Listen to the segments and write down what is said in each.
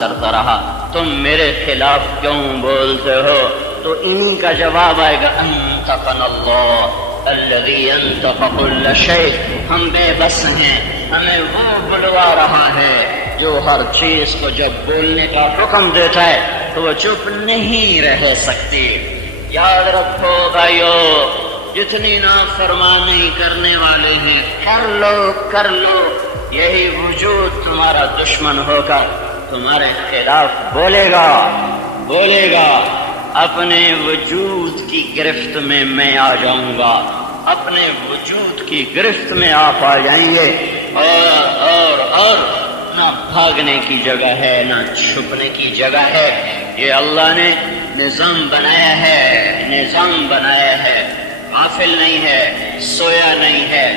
کرتا رہا، تم میرے خلاف کیوں بولتے ہو؟ تو انہی کا جواب آئے گا انطقنا اللہ الذی انطق کل شیء، ہم بے بس ہیں، ہمیں وہ بلوا رہا ہے جو ہر چیز کو جب بولنے کا حکم دیتا ہے تو وہ چپ نہیں رہ سکتی۔ یاد رکھو بھائیو، جتنی نافرمانی کرنے والے ہیں کر لو، یہی وجود تمہارا دشمن ہو کر تمہارے خلاف بولے گا۔ اپنے وجود کی گرفت میں آ جاؤں گا، اپنے وجود کی گرفت میں آپ آ جائیں گے، اور نہ بھاگنے کی جگہ ہے نہ چھپنے کی جگہ ہے۔ یہ اللہ نے نظام بنایا ہے، غافل نہیں ہے، سویا نہیں ہے،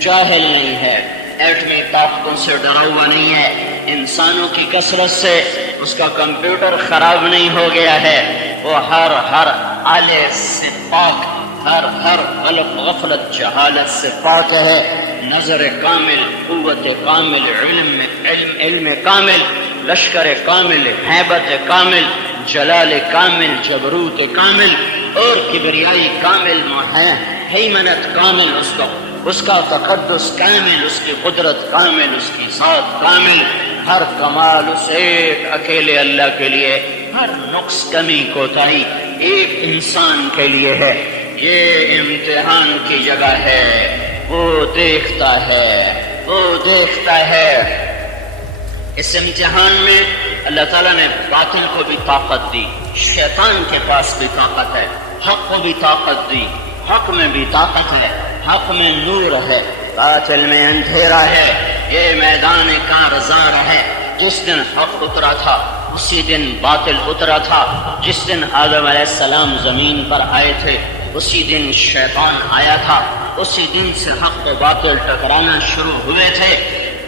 جاہل نہیں ہے، ایٹمی طاقتوں سے ڈرا ہوا نہیں ہے، انسانوں کی کثرت سے اس کا کمپیوٹر خراب نہیں ہو گیا ہے، وہ ہر آلے سے پاک، ہر غفلت جہالت سے پاک ہے، نظر کامل، قوت کامل، علم کامل، لشکر کامل، ہیبت کامل، جلال کامل، جبروت کامل اور کبریائی کامل، ہیمنت کامل، اس کا تقدس کامل، اس کی قدرت کامل، اس کی ذات کامل، ہر کمال اس ایک اکیلے اللہ کے لیے، ہر نقص کمی کوتاہی ایک انسان کے لیے ہے۔ یہ امتحان کی جگہ ہے، وہ دیکھتا ہے۔ اس امتحان میں اللہ تعالیٰ نے باطل کو بھی طاقت دی، شیطان کے پاس بھی طاقت ہے، حق کو بھی طاقت دی، حق میں بھی طاقت ہے، حق میں نور ہے، باطل میں اندھیرا ہے۔ یہ میدان کارزار ہے، جس دن حق اترا تھا اسی دن باطل اترا تھا، جس دن آدم علیہ السلام زمین پر آئے تھے اسی دن شیطان آیا تھا، اسی دن سے حق و باطل ٹکرانا شروع ہوئے تھے۔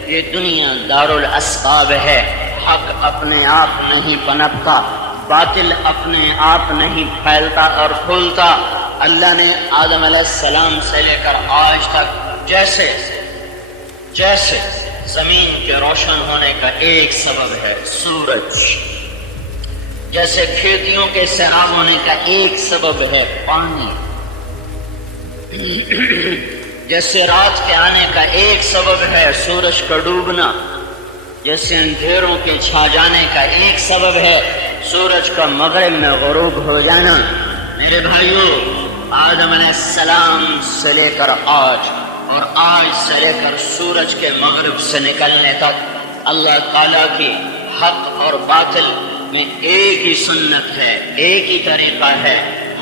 یہ دنیا دارالاسباب ہے، حق اپنے آپ نہیں پنپتا، باطل اپنے آپ نہیں پھیلتا اور پھولتا۔ اللہ نے آدم علیہ السلام سے لے کر آج تک جیسے زمین کے روشن ہونے کا ایک سبب ہے سورج، جیسے کھیتیوں کے سیراب ہونے کا ایک سبب ہے پانی، جیسے رات کے آنے کا ایک سبب ہے سورج کا ڈوبنا، جیسے اندھیروں کے چھا جانے کا ایک سبب ہے سورج کا مغرب میں غروب ہو جانا۔ میرے بھائیوں، آدم علیہ السلام سے لے کر آج، اور آج سے لے کر سورج کے مغرب سے نکلنے تک اللہ تعالیٰ کی حق اور باطل میں ایک ہی سنت ہے، ایک ہی طریقہ ہے۔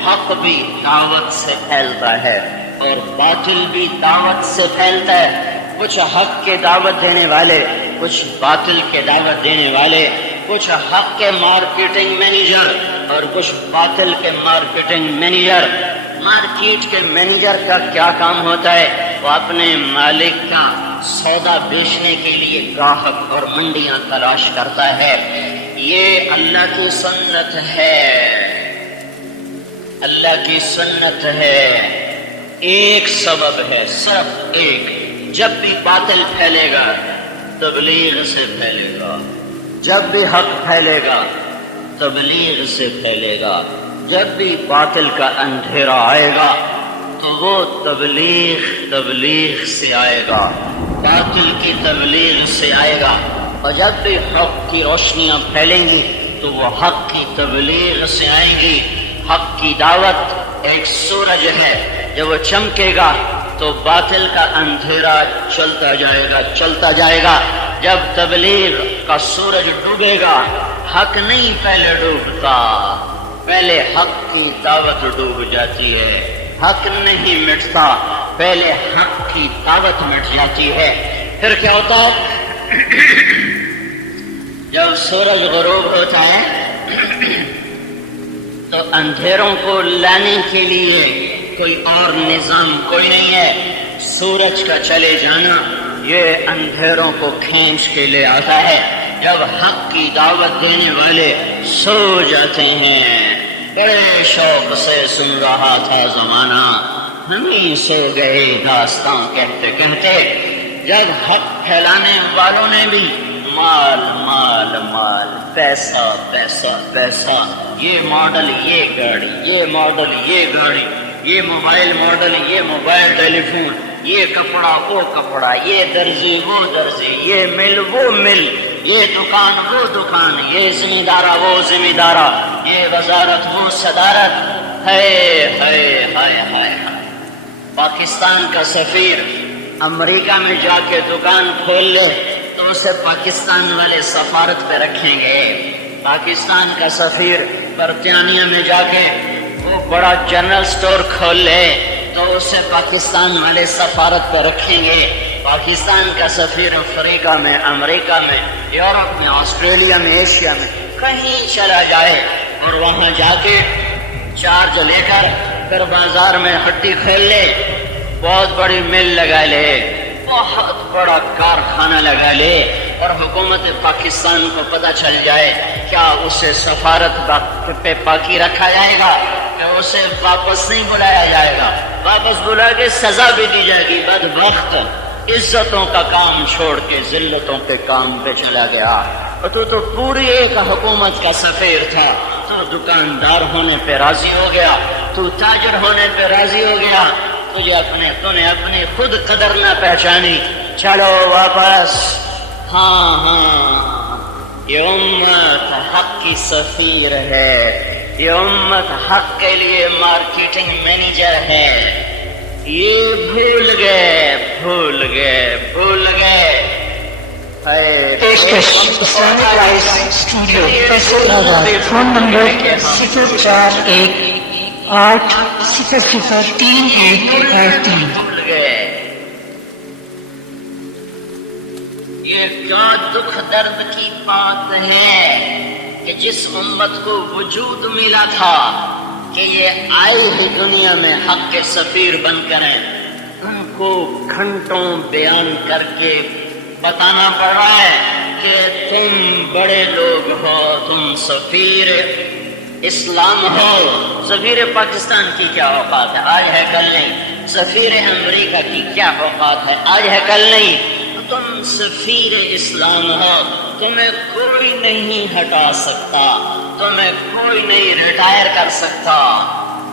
حق بھی دعوت سے پھیلتا ہے اور باطل بھی دعوت سے پھیلتا ہے۔ کچھ حق کے دعوت دینے والے، کچھ باطل کے دعوت دینے والے، کچھ حق کے مارکیٹنگ مینیجر اور کچھ باطل کے مارکیٹنگ مینیجر۔ مارکیٹ کے مینیجر کا کیا کام ہوتا ہے؟ وہ اپنے مالک کا سودا بیچنے کے لیے گاہک اور منڈیاں تلاش کرتا ہے۔ یہ اللہ کی سنت ہے، اللہ کی سنت ہے۔ ایک سبب ہے، صرف ایک۔ جب بھی باطل پھیلے گا تبلیغ سے پھیلے گا، جب بھی حق پھیلے گا تبلیغ سے پھیلے گا، جب بھی باطل کا اندھیرا آئے گا تو وہ تبلیغ سے آئے گا، باطل کی تبلیغ سے آئے گا۔ اور جب بھی حق کی روشنیاں پھیلیں گی تو وہ حق کی تبلیغ سے آئیں گی۔ حق کی دعوت ایک سورج ہے، جب وہ چمکے گا تو باطل کا اندھیرا چلتا جائے گا۔ جب تبلیغ کا سورج ڈوبے گا، حق نہیں پہلے ڈوبتا، پہلے حق کی دعوت ڈوب جاتی ہے۔ حق نہیں مٹتا، پہلے حق کی دعوت مٹ جاتی ہے۔ پھر کیا ہوتا ہے؟ جب سورج غروب ہوتا ہے تو اندھیروں کو لانے کے لیے کوئی اور نظام کوئی نہیں ہے۔ سورج کا چلے جانا یہ اندھیروں کو کھینچ کے لے آتا ہے۔ جب حق کی دعوت دینے والے سو جاتے ہیں، بڑے شوق سے سن رہا تھا زمانہ، ہم ہی سو گئے داستان کہتے کہتے۔ جب حق پھیلانے والوں نے بھی مال مال مال پیسہ پیسہ پیسہ، یہ ماڈل یہ گاڑی، یہ ماڈل یہ گاڑی، یہ موبائل ماڈل یہ موبائل ٹیلی فون، یہ کپڑا وہ کپڑا، یہ درزی وہ درزی، یہ مل وہ مل، یہ دکان وہ دکان، یہ ذمہ دارہ وہ ذمہ دارہ، یہ وزارت وہ صدارت۔ ہے ہائے ہائے ہائے، پاکستان کا سفیر امریکہ میں جا کے دکان کھول لے تو اسے پاکستان والے سفارت پہ رکھیں گے۔ پاکستان کا سفیر برطانیہ میں جا کے وہ بڑا جنرل سٹور کھول لے تو اسے پاکستان والے سفارت پہ رکھیں گے۔ پاکستان کا سفیر افریقہ میں، امریکہ میں، یورپ میں، آسٹریلیا میں، ایشیا میں کہیں چلا جائے اور وہاں جا کے چارج لے کر پھر بازار میں ہٹی کھول لے، بہت بڑی مل لگا لے، بہت بڑا کارخانہ لگا لے، اور حکومت پاکستان کو پتہ چل جائے، کیا اسے سفارت پہ باقی رکھا جائے گا کہ اسے واپس نہیں بلایا جائے گا؟ واپس بلا کے سزا بھی دی جائے گی۔ بدبخت عزتوں کا کام چھوڑ کے ذلتوں کے کام پہ چلا گیا۔ اور تو پوری ایک حکومت کا سفیر تھا، تو دکاندار ہونے پہ راضی ہو گیا، تو تاجر ہونے پہ راضی ہو گیا، تو نے اپنی خود قدر نہ پہچانی، چلو واپس۔ ہاں یہ امت حق کی سفیر ہے، یہ امت حق کے لیے مارکیٹنگ مینیجر ہے۔ یہ بھول گئے بھول گئے بھول گئے۔ پیشکش اسلامک لائف اسٹوڈیو فیصل آباد، فون نمبر 0418003 بھول گئے۔ یہ کیا دکھ درد کی بات ہے کہ جس امت کو وجود ملا تھا کہ یہ آئی ہی دنیا میں حق کے سفیر بن کر ہیں، ان کو گھنٹوں بیان کر کے بتانا پڑ رہا ہے کہ تم بڑے لوگ ہو، تم سفیر اسلام ہو۔ سفیر پاکستان کی کیا اوقات ہے؟ آج ہے کل نہیں۔ سفیر امریکہ کی کیا اوقات ہے؟ آج ہے کل نہیں۔ تم سفیر اسلام ہو، تمہیں کوئی نہیں ہٹا سکتا، تمہیں کوئی نہیں ریٹائر کر سکتا۔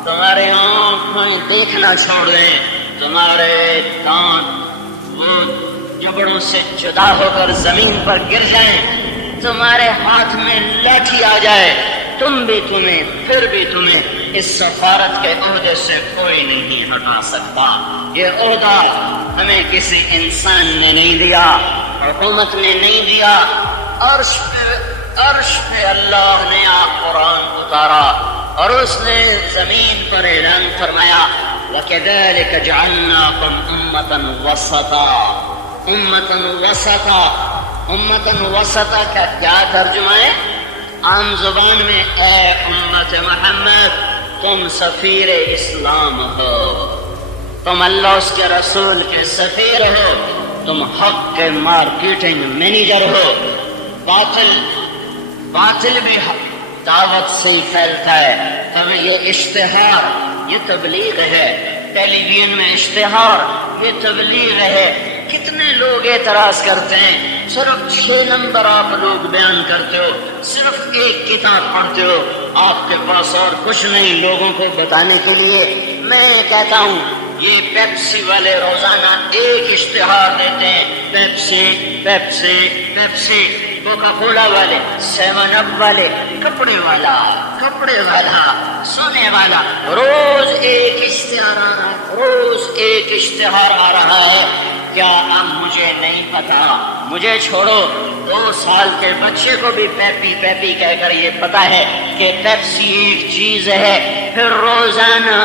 تمہارے آنکھیں دیکھنا چھوڑ دیں، تمہارے دانت وہ جبڑوں سے جدا ہو کر زمین پر گر جائیں، تمہارے ہاتھ میں لاٹھی آ جائے، پھر بھی تمہیں اس سفارت کے عہدے سے کوئی نہیں ہٹا سکتا۔ یہ عہدہ ہمیں کسی انسان نے نہیں دیا، حکومت نے نہیں دیا، عرش پہ اللہ نے قرآن اتارا اور اس نے زمین پر اعلان فرمایا وَكَذَلِكَ جَعَلْنَاكُمْ أُمَّةً وَسَطًا۔ امتن وسطا کا کیا ترجمہ ہے؟ عام زبان میں اے امت محمد، تم سفیر اسلام ہو، تم اللہ اس کے رسول کے سفیر ہو، تم حق کے مارکیٹنگ مینیجر ہو۔ باطل بھی دعوت سے ہی پھیلتا ہے۔ ہمیں یہ اشتہار، یہ تبلیغ ہے، ٹیلی ویژن میں اشتہار، یہ تبلیغ ہے۔ کتنے لوگ اعتراض کرتے ہیں، صرف 6 نمبر آپ لوگ بیان کرتے ہو، صرف ایک کتاب پڑھتے ہو، آپ کے پاس اور کچھ نہیں لوگوں کو بتانے کے لیے۔ میں کہتا ہوں یہ پیپسی والے روزانہ ایک اشتہار دیتے ہیں، Pepsi Pepsi Pepsi, Coca Cola والے، 7 اپ والے، کپڑے والا، سونے والا، روز ایک اشتہار آ رہا ہے۔ کیا اب مجھے نہیں پتا؟ مجھے چھوڑو، 2 سال کے بچے کو بھی پیپی پیپی کہہ کر یہ پتا ہے کہ پیپسی ایک چیز ہے، پھر روزانہ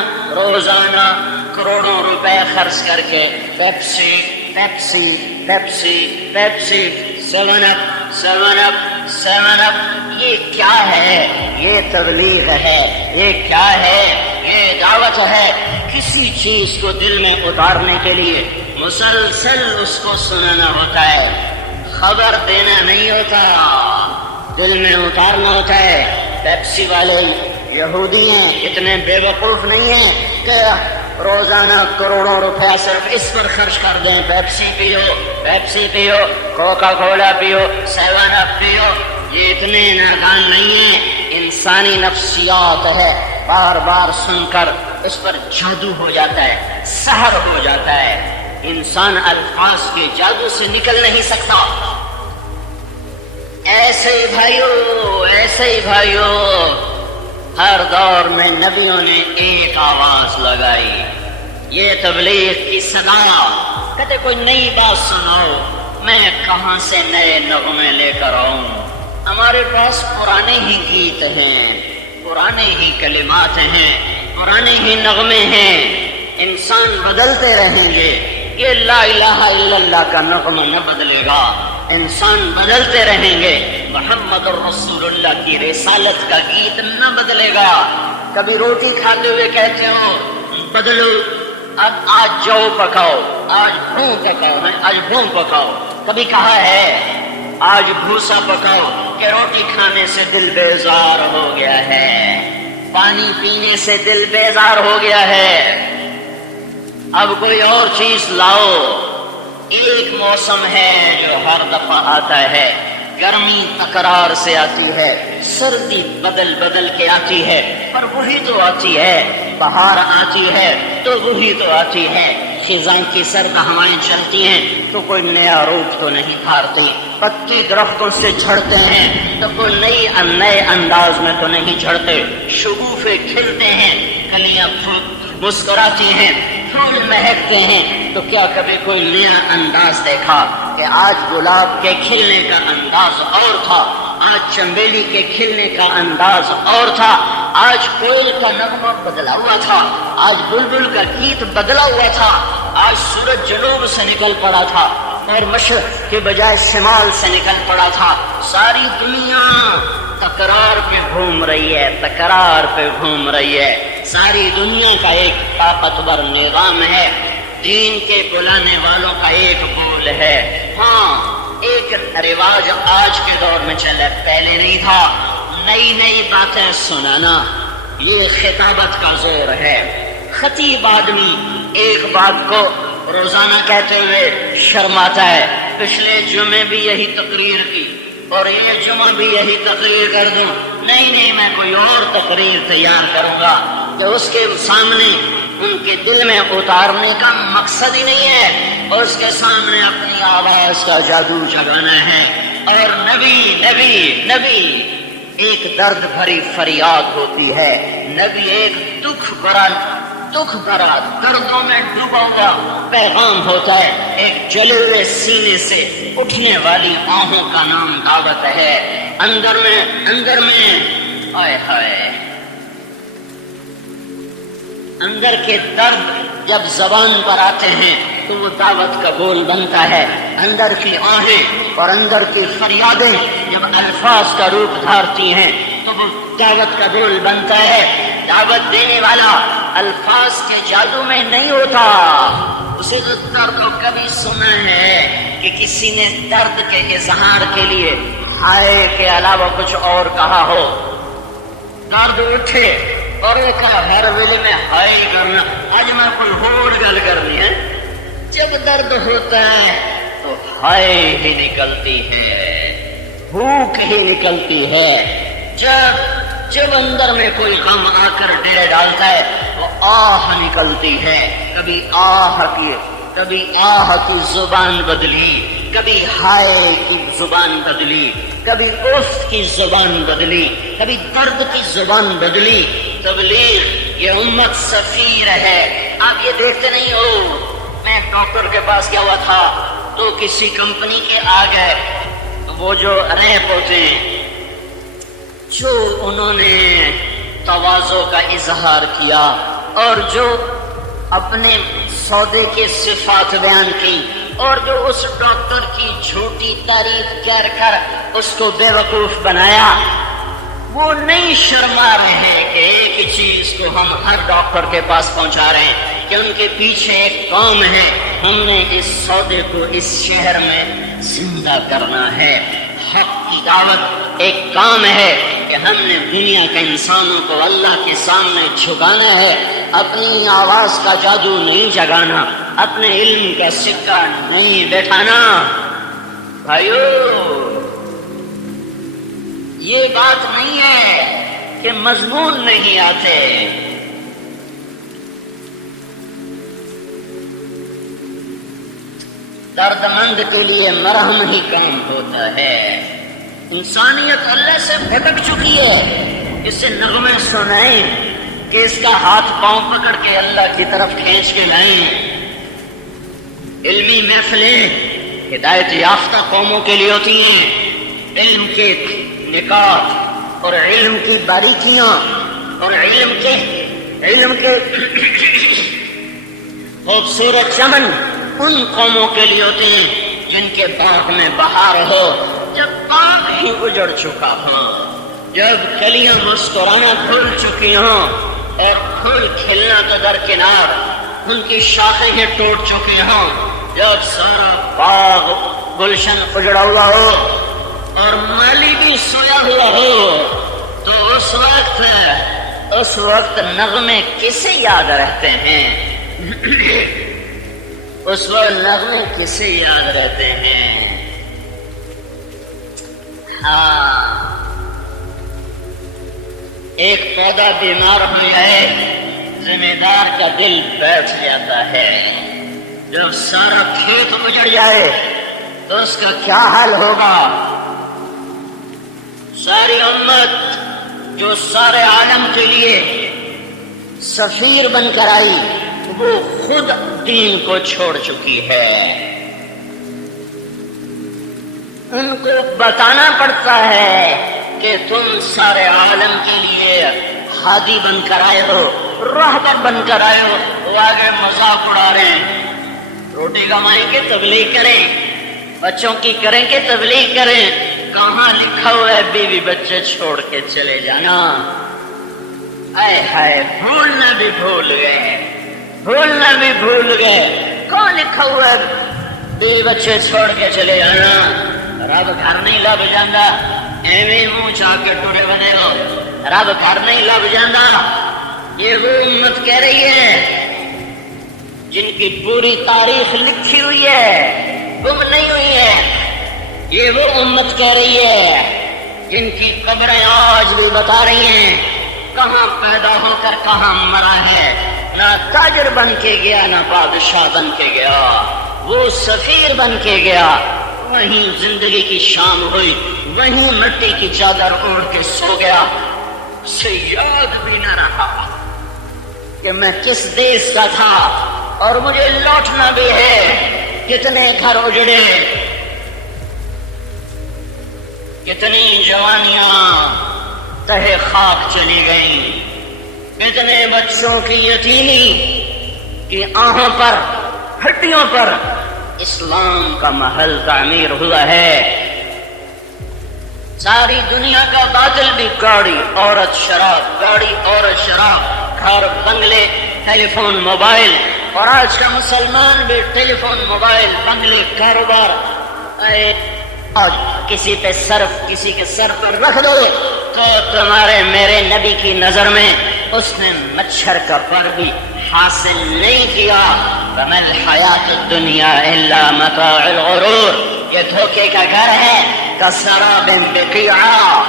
کروڑوں روپے خرچ کر کے پیپسی پیپسی پیپسی پیپسی، 7 اپ، یہ کیا ہے؟ یہ تبلیغ ہے، یہ کیا ہے؟ یہ دعوت ہے۔ کسی چیز کو دل میں اتارنے کے لیے مسلسل اس کو سنانا ہوتا ہے، خبر دینا نہیں ہوتا، دل میں اتارنا ہوتا ہے۔ پیپسی والے یہودی ہیں، اتنے بے وقوف نہیں ہیں کہ روزانہ کروڑوں روپیہ صرف اس پر خرچ کر دیں۔ پیپسی پیو، کوکا کولا پیو، 7 اپ پیو، یہ اتنے نادان نہیں ہیں، انسانی نفسیات ہے، بار بار سن کر اس پر جادو ہو جاتا ہے، سحر ہو جاتا ہے، انسان الفاظ کے جادو سے نکل نہیں سکتا۔ ایسے ہی بھائیو ہر دور میں نبیوں نے ایک آواز لگائی، یہ تبلیغ کی صدا، کہتے کوئی نئی بات سناؤ، میں کہاں سے نئے نغمے لے کر آؤں، ہمارے پاس پرانے ہی گیت ہیں، پرانے ہی کلمات ہیں، پرانے ہی نغمے ہیں، انسان بدلتے رہیں گے، یہ لا الہ الا اللہ کا نغمہ نہ بدلے گا، انسان بدلتے رہیں گے، محمد رسول اللہ کی رسالت کا گیت نہ بدلے گا۔ کبھی روٹی کھاتے ہوئے کہتے ہو بدلو، اب آج جو پکاؤ، آج بھون پکاؤ، کبھی کہا ہے آج بھوسا پکاؤ کہ روٹی کھانے سے دل بیزار ہو گیا ہے، پانی پینے سے دل بیزار ہو گیا ہے، اب کوئی اور چیز لاؤ۔ ایک موسم ہے جو ہر دفعہ آتا ہے، گرمی تکرار سے آتی ہے، سردی بدل کے آتی ہے، پر وہی تو آتی ہے، بہار آتی ہے تو وہی تو آتی ہے، خزاں کی سرد ہوائیں چلتی ہیں تو کوئی نیا روپ تو نہیں دھارتی، پتی درختوں سے جھڑتے ہیں تو کوئی نئے انداز میں تو نہیں جھڑتے، شگوفے کھلتے ہیں، کلیاں مسکراتی ہیں، پھول مہکتے ہیں، تو کیا کبھی کوئی نیا انداز دیکھا کہ آج گلاب کے کھلنے کا انداز اور تھا، آج چنبیلی کے کھلنے کا انداز اور تھا، آج کوئل کا نغمہ بدلا ہوا تھا، آج بلبل کا گیت بدلا ہوا تھا، آج سورج جنوب سے نکل پڑا تھا اور مشرق کے بجائے شمال سے نکل پڑا تھا، ساری دنیا تکرار پہ گھوم رہی ہے، ساری دنیا کا ایک طاقتور نظام ہے، دین کے بلانے والوں کا ایک بول ہے، ہاں ایک رواج آج کے دور میں چلا، پہلے نہیں تھا، نئی باتیں سنانا، یہ خطابت کا زور ہے، خطیب آدمی ایک بات کو روزانہ کہتے ہوئے شرماتا ہے، پچھلے جمعے بھی یہی تقریر کی اور یہ جمعہ بھی یہی تقریر کر دوں، نہیں میں کوئی اور تقریر تیار کروں گا، جو اس کے سامنے ان کے دل میں اتارنے کا مقصد ہی نہیں ہے، اور اس کے سامنے اپنی آواز کا جادو جگانا ہے، اور نبی ایک درد بھری فریاد ہوتی ہے، نبی ایک دکھ بھرا دردوں میں ڈوبا ہوا پیغام ہوتا ہے، ایک جلے ہوئے سینے سے اٹھنے والی آہوں کا نام دعوت ہے، اندر میں اندر کے درد جب زبان پر آتے ہیں تو وہ دعوت کا بول بنتا ہے، اندر کی آہیں اور اندر کی فریادیں جب الفاظ کا روپ دھارتی ہیں تو وہ دعوت کا بول بنتا ہے، دعوت دینے والا الفاظ کے جادو میں نہیں ہوتا، اسے تو درد کو کبھی سنا ہے کہ کسی نے درد کے اظہار کے لیے ہائے کے علاوہ کچھ اور کہا ہو، درد اٹھے اور ایک ہر ویلے میں ہائے کرنا، آج میں کوئی اور گل کرنی ہے، جب درد ہوتا ہے تو ہائے ہی نکلتی ہے، بھوک ہی نکلتی ہے، جب اندر میں کوئی غم آ کر ڈیر ڈالتا ہے تو آہ نکلتی ہے، کبھی آہ کی زبان بدلی، کبھی ہائے کی زبان بدلی، کبھی اف کی زبان بدلی، کبھی درد کی زبان بدلی۔ تبلیغ یہ امت سفیر ہے، آپ یہ دیکھتے نہیں ہو، میں ڈاکٹر کے پاس گیا ہوا تھا تو کسی کمپنی کے آ گئے، وہ جو ریپ ہوتے ہیں، جو انہوں نے تواضع کا اظہار کیا اور جو اپنے سودے کی صفات بیان کی اور جو اس ڈاکٹر کی جھوٹی تعریف کر اس کو بے وقوف بنایا، وہ نہیں شرما رہے ہیں کہ ایک ہی چیز کو ہم ہر ڈاکٹر کے پاس پہنچا رہے ہیں کہ ان کے پیچھے ایک کام ہے، ہم نے اس سودے کو اس شہر میں زندہ کرنا ہے، حق کی دعوت ایک کام ہے کہ ہم نے دنیا کے انسانوں کو اللہ کے سامنے جھکانا ہے، اپنی آواز کا جادو نہیں جگانا، اپنے علم کا سکہ نہیں بیٹھانا۔ بھائیو یہ بات نہیں ہے کہ مضمون نہیں آتے. درد مند کے لیے مرہم ہی کام ہوتا ہے. انسانیت اللہ سے بھٹک چکی ہے. اسے نغمے سنائیں کہ اس کا ہاتھ پاؤں پکڑ کے اللہ کی طرف کھینچ کے لائیں. علمی محفلیں ہدایت یافتہ قوموں کے لیے ہوتی ہیں. علم کے نکات اور علم کی باریکیاں اور علم کے خوبصورت چمن ان قوموں کے لیے ہوتے ہیں جن کے باغ میں بہار ہو، جب باغ ہی اجڑ چکا ہو، جب کلیاں مسکرانا کھل چکی ہوں اور پھول کھلنا تو درکنار، ان کی شاخیں ہی ٹوٹ چکی ہوں، جب سارا باغ گلشن اجڑا ہوا ہو اور مالی بھی سویا ہوا ہو، تو اس وقت نغمے کسے یاد رہتے ہیں؟ اس وقت نغمے کسے یاد رہتے ہیں؟ ہاں، ایک پودا بیمار ہو جائے، ذمہ دار کا دل بیٹھ جاتا ہے. جب سارا کھیت اجڑ جائے تو اس کا کیا حال ہوگا؟ ساری امت جو سارے عالم کے لیے سفیر بن کر آئی، وہ خود دین کو چھوڑ چکی ہے. ان کو بتانا پڑتا ہے کہ تم سارے عالم کے لیے ہادی بن کر آئے ہو، راہبر بن کر آئے ہو. وہ آگے مذاق اڑا رہے ہیں. روٹی کمائیں گے تبلیغ کریں، بچوں کی کریں گے تبلیغ کریں. کہاں لکھا ہوا ہے بیوی بچے چھوڑ کے چلے جانا؟ اے ہائے، بھولنا بھی بھول گئے. کہاں لکھا ہوا ہے بیوی بچے چھوڑ کے چلے جانا؟ رب گھر نہیں لب جانا، ایویں منہ چاہ کے ٹورے بنے ہو. رب گھر نہیں لب جانا. یہ وہ امت کہہ رہی ہے جن کی پوری تاریخ لکھی ہوئی ہے، گم نہیں ہوئی ہے. یہ وہ امت کہہ رہی ہے جن کی قبریں آج بھی بتا رہی ہیں کہاں پیدا ہو کر کہاں مرا ہے. نہ تاجر بن کے گیا، نہ بادشاہ بن کے گیا، وہ سفیر بن کے گیا. وہیں زندگی کی شام ہوئی، وہیں مٹی کی چادر اوڑھ کے سو گیا. اسے یاد بھی نہ رہا کہ میں کس دیش کا تھا اور مجھے لوٹنا بھی ہے. کتنے گھر اجڑے، کتنی جوانیاں تہے خاک چلی گئیں، کتنے بچوں کی یتیمی کی آہوں پر، ہڈیوں پر اسلام کا محل تعمیر ہوا ہے. ساری دنیا کا باطل بھی گاڑی عورت شراب، گاڑی عورت شراب، گھر بنگلے، ٹیلی فون موبائل. اور آج کا مسلمان بھی ٹیلی فون موبائل بنگلے کاروبار. آج کسی پہ صرف کسی کے سر پر رکھ دو تو تمہارے میرے نبی کی نظر میں اس نے مچھر کا پر بھی حاصل نہیں کیا. وَمَا الْحَيَاةُ الدُّنْيَا إِلَّا مَتَاعُ الْغُرُورِ. یہ دھوکے کا گھر ہے. كَسَرَابٍ بِقِيعٍ.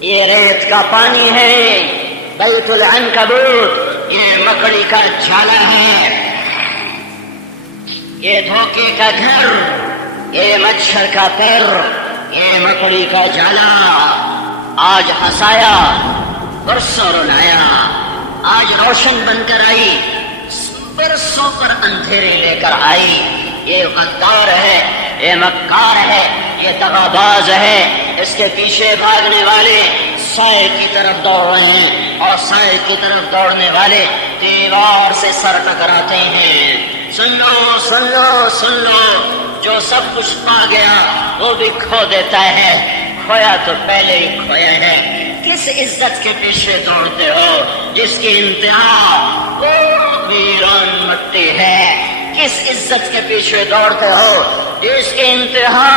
یہ ریت کا پانی ہے. بیت العنکبوت. یہ مکڑی کا جالا ہے. یہ دھوکے کا گھر، یہ مچھر کا پر، یہ مکڑی کا جالا. آج ہنسایا، برسوں رلایا. آج روشن بن کر آئی، برسوں پر اندھیرے لے کر آئی. یہ غدار ہے، یہ مکار ہے، یہ دغاباز ہے. اس کے پیچھے بھاگنے والے سائے کی طرف دوڑ رہے ہیں اور سائے کی طرف دوڑنے والے دیوار سے سر ٹکراتے ہیں. سن لو، جو سب کچھ پا گیا وہ بھی کھو دیتا ہے. کھویا تو پہلے ہی کھویا ہے. کس عزت کے پیچھے دوڑتے ہو جس کی انتہا وہ ویران مٹی ہے؟ کس عزت کے پیچھے دوڑتے ہو جس کی انتہا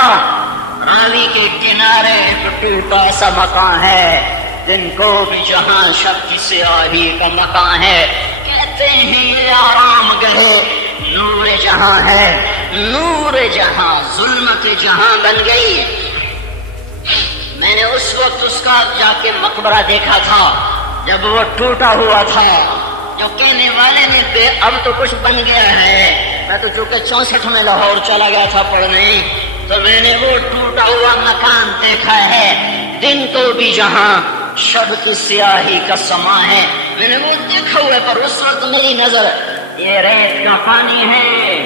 راوی کے کنارے ایک ٹوٹا سا مکان ہے؟ جن کو بھی جہاں شب کی سیاہی کا مکان ہے کہتے ہیں یہ آرام گہے نور جہاں ہے. نور جہاں ظلمت جہاں بن گئی. میں نے اس وقت اس کا جا کے مقبرہ دیکھا تھا جب وہ ٹوٹا ہوا تھا، جو کہنے والے نے اب تو کچھ بن گیا ہے۔ میں تو چونکہ 64 میں لاہور چلا گیا تھا پڑھنے، تو میں نے وہ ٹوٹا ہوا مکان دیکھا ہے، دن تو بھی جہاں شب کی سیاہی کا سما ہے، میں نے وہ دیکھا ہوا ہے، پر اس وقت میری نظر یہ ریت کا پانی ہے،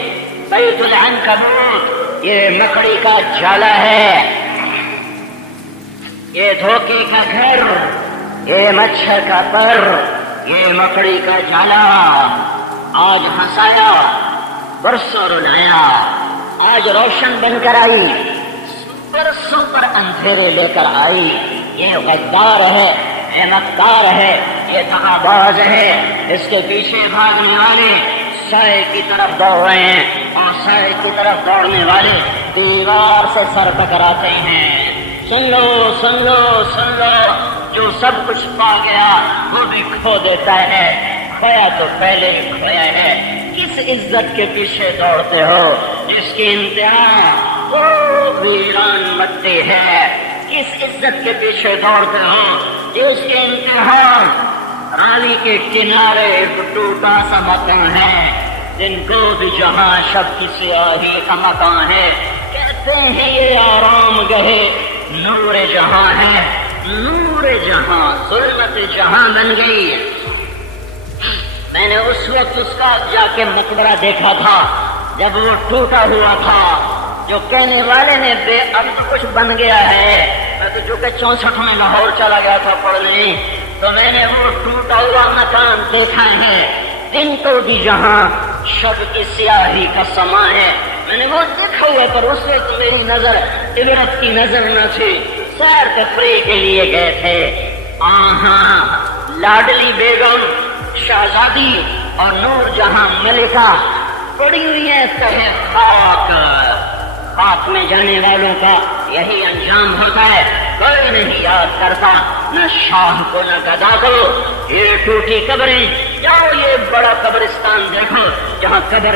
بیت العنکبوت، یہ مکڑی کا جالا ہے، یہ دھوکے کا گھر، یہ مچھر کا پر، یہ مکڑی کا جالا، آج ہنسایا برسوں رلایا، آج روشن بن کر آئی، برسوں پر اندھیرے لے کر آئی، یہ غدار ہے، یہ مقدار ہے، یہ دغاباز ہے، اس کے پیچھے بھاگنے والے سائے کی طرف دوڑ رہے ہیں، اور سائے کی طرف دوڑنے والے دیوار سے سر ٹکراتے ہیں۔ سن لو سن لو سن لو، جو سب کچھ پا گیا وہ بھی کھو دیتا ہے، کھویا تو پہلے ہی کھویا ہے۔ کس عزت کے پیچھے دوڑتے ہو جس کی انتہا وہ ویران مٹی ہے؟ کس عزت کے پیچھے دوڑتے ہو جس کی انتہا رالی کے کنارے ایک ٹوٹا سا مکان ہے، جن کو بھی جہاں شب کی سیاہی کا مکان ہے، کہتے ہیں یہ آرام گہے نور جہاں ہے، نور جہاں ظلمت جہاں بن گئی۔ میں نے اس وقت اس کا جا کے مقبرہ دیکھا تھا جب وہ ٹوٹا ہوا تھا، جو کہنے والے نے اب تو کچھ بن گیا ہے، میں تو چونکہ 64 میں لاہور چلا گیا تھا پڑھنے، تو میں نے وہ ٹوٹا ہوا مکان دیکھا ہے، دن تو بھی جہاں شب کی سیاہی کا سما ہے، میں نے وہ دیکھا ہوا، پر اس وقت میری نظر عبرت کی نظر نہ تھی، سیر تفریح کے لیے گئے تھے۔ آہاں لاڈلی بیگم شہزادی اور نور جہاں ملکہ پڑی ہوئی ہے تہے خاک، خاک میں جانے والوں کا یہی انجام ہوتا ہے، کوئی نہیں یاد کرتا، نہ شاہ کو نہ گدا کو۔ یہ ٹوٹی قبریں، جاؤ یہ بڑا قبرستان دیکھو جہاں قبر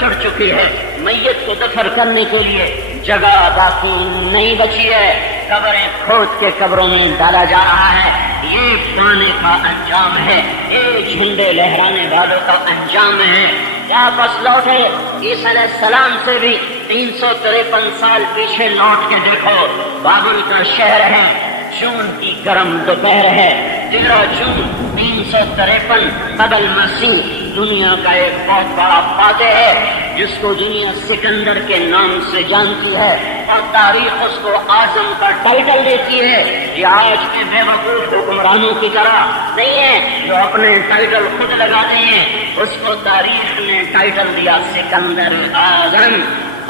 چڑھ چکی ہے، میت کو دفن کرنے کے لیے جگہ باقی نہیں بچی ہے، قبریں کھود کے قبروں میں ڈالا جا رہا ہے۔ یہ پانے کا انجام ہے، یہ جھنڈے لہرانے والوں کا انجام ہے۔ واپس لوٹے عیسیٰ علیہ السلام سے بھی 353 سال پیچھے لوٹ کے دیکھو، بابل کا شہر ہے، جون کی گرم دوپہر ہے، 13 جون 353 قبل مسیح، دنیا کا ایک بہت بڑا فاتح ہے جس کو دنیا سکندر کے نام سے جانتی ہے، اور تاریخ اس کو اعظم کا ٹائٹل دیتی ہے۔ یہ آج کے بے وقوف حکمرانوں کی طرح نہیں ہے جو اپنے ٹائٹل خود لگاتے ہیں، اس کو تاریخ نے ٹائٹل دیا سکندر اعظم،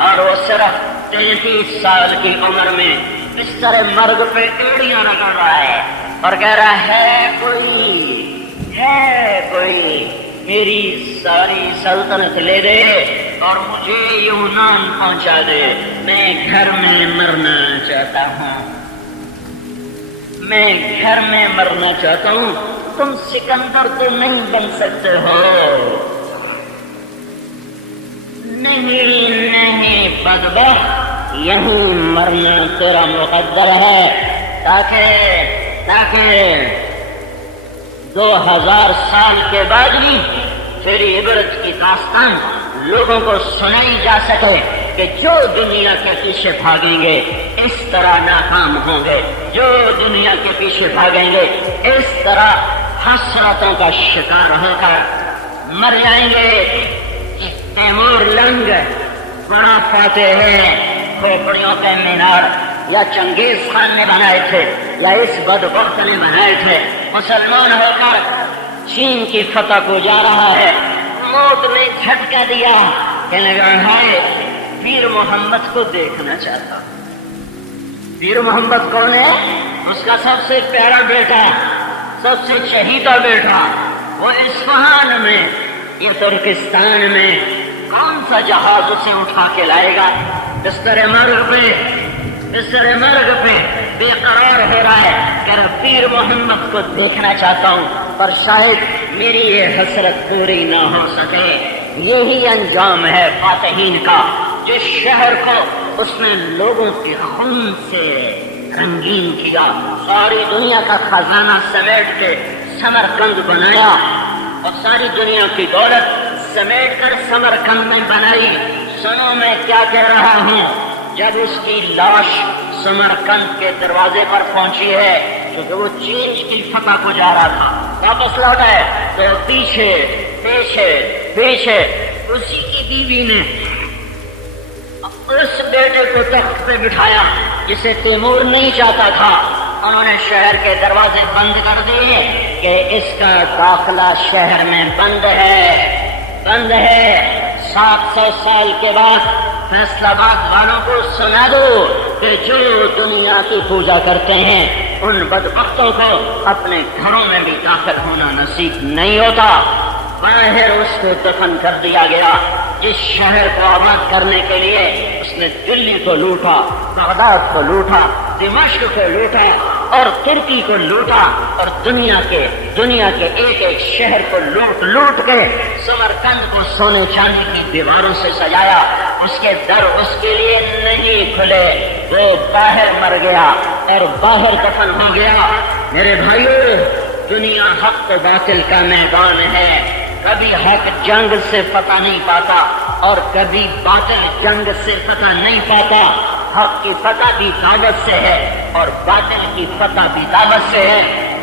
اور وہ صرف 33 سال کی عمر میں بستر مرگ پہ ایڑیاں رگڑ رہا ہے اور کہہ رہا ہے کوئی میری ساری سلطنت لے دے اور مجھے یونان پہنچا دے، میں گھر میں مرنا چاہتا ہوں، میں گھر میں مرنا چاہتا ہوں، تم سکندر تو نہیں بن سکتے ہو۔ نہیں بدبخت، یہیں مرنا تیرا مقدر ہے، تاکہ 2000 سال کے بعد بھی تیری عبرت کی داستان لوگوں کو سنائی جا سکے کہ جو دنیا کے پیچھے بھاگیں گے اس طرح ناکام ہوں گے، جو دنیا کے پیچھے بھاگیں گے اس طرح حسرتوں کا شکار ہو کر مر جائیں گے۔ تیمور لنگ بڑا فاتح ہے، کھوپڑیوں کے مینار یا چنگیز خان نے بنائے تھے یا اس بدبخت نے بنائے تھے، مسلمان ہو کر چین کی فتح کو جا رہا ہے، موت نے جھٹکا دیا، کہنے لگا ہے پیر محمد کو دیکھنا چاہتا ہوں۔ پیر محمد کون ہے؟ اس کا سب سے پیارا بیٹا، سب سے چہیتا بیٹا، وہ اصفہان میں، یہ ترکستان میں کون سا جہاز اسے اٹھا کے لائے گا؟ بستر مرگ پہ بے قرار ہو رہا ہے، کہ پیر محمد کو دیکھنا چاہتا ہوں، پر شاید میری یہ حسرت پوری نہ ہو سکے۔ یہی انجام ہے فاتحین کا، جس شہر کو اس نے لوگوں کے خون سے رنگین کیا، ساری دنیا کا خزانہ سمیٹ کے سمرقند بنایا، اور ساری دنیا کی دولت سمیٹ کر سمرقند میں بنائی۔ سنو میں کیا کہہ رہا ہوں، جب اس کی لاش سمرقند کے دروازے پر پہنچی ہے، کیونکہ وہ چین کی فتح کو جا رہا تھا، واپس لوٹا ہے تو پیچھے پیچھے پیچھے اسی کی بیوی نے اس بیٹے کو تخت پہ بٹھایا جسے تیمور نہیں چاہتا تھا۔ انہوں نے شہر کے دروازے بند کر دیے کہ اس کا داخلہ شہر میں بند ہے۔ 700 سال کے بعد فیصل آباد والوں کو سنا دو کہ جو دنیا کی پوجا کرتے ہیں ان بدبختوں کو اپنے گھروں میں بھی داخل ہونا نصیب نہیں ہوتا۔ باہر اس کو دفن کر دیا گیا۔ جس شہر کو آباد کرنے کے لیے اس نے دلی کو لوٹا، بغداد کو لوٹا، دمشق کو لوٹا اور ترکی کو لوٹا، اور دنیا کے ایک ایک شہر کو لوٹ کے سمرقند کو سونے چاندی کی دیواروں سے سجایا۔ اس کے در اس کے لیے نہیں کھلے، وہ باہر مر گیا اور باہر دفن ہو گیا۔ میرے بھائیو، دنیا حق و باطل کا میدان ہے۔ کبھی حق جنگ سے فتح نہیں پاتا اور کبھی باطل جنگ سے فتح نہیں پاتا۔ حق کی فتح بھی دعوت سے ہے اور باطل کی فتح بھی دعوت سے ہے۔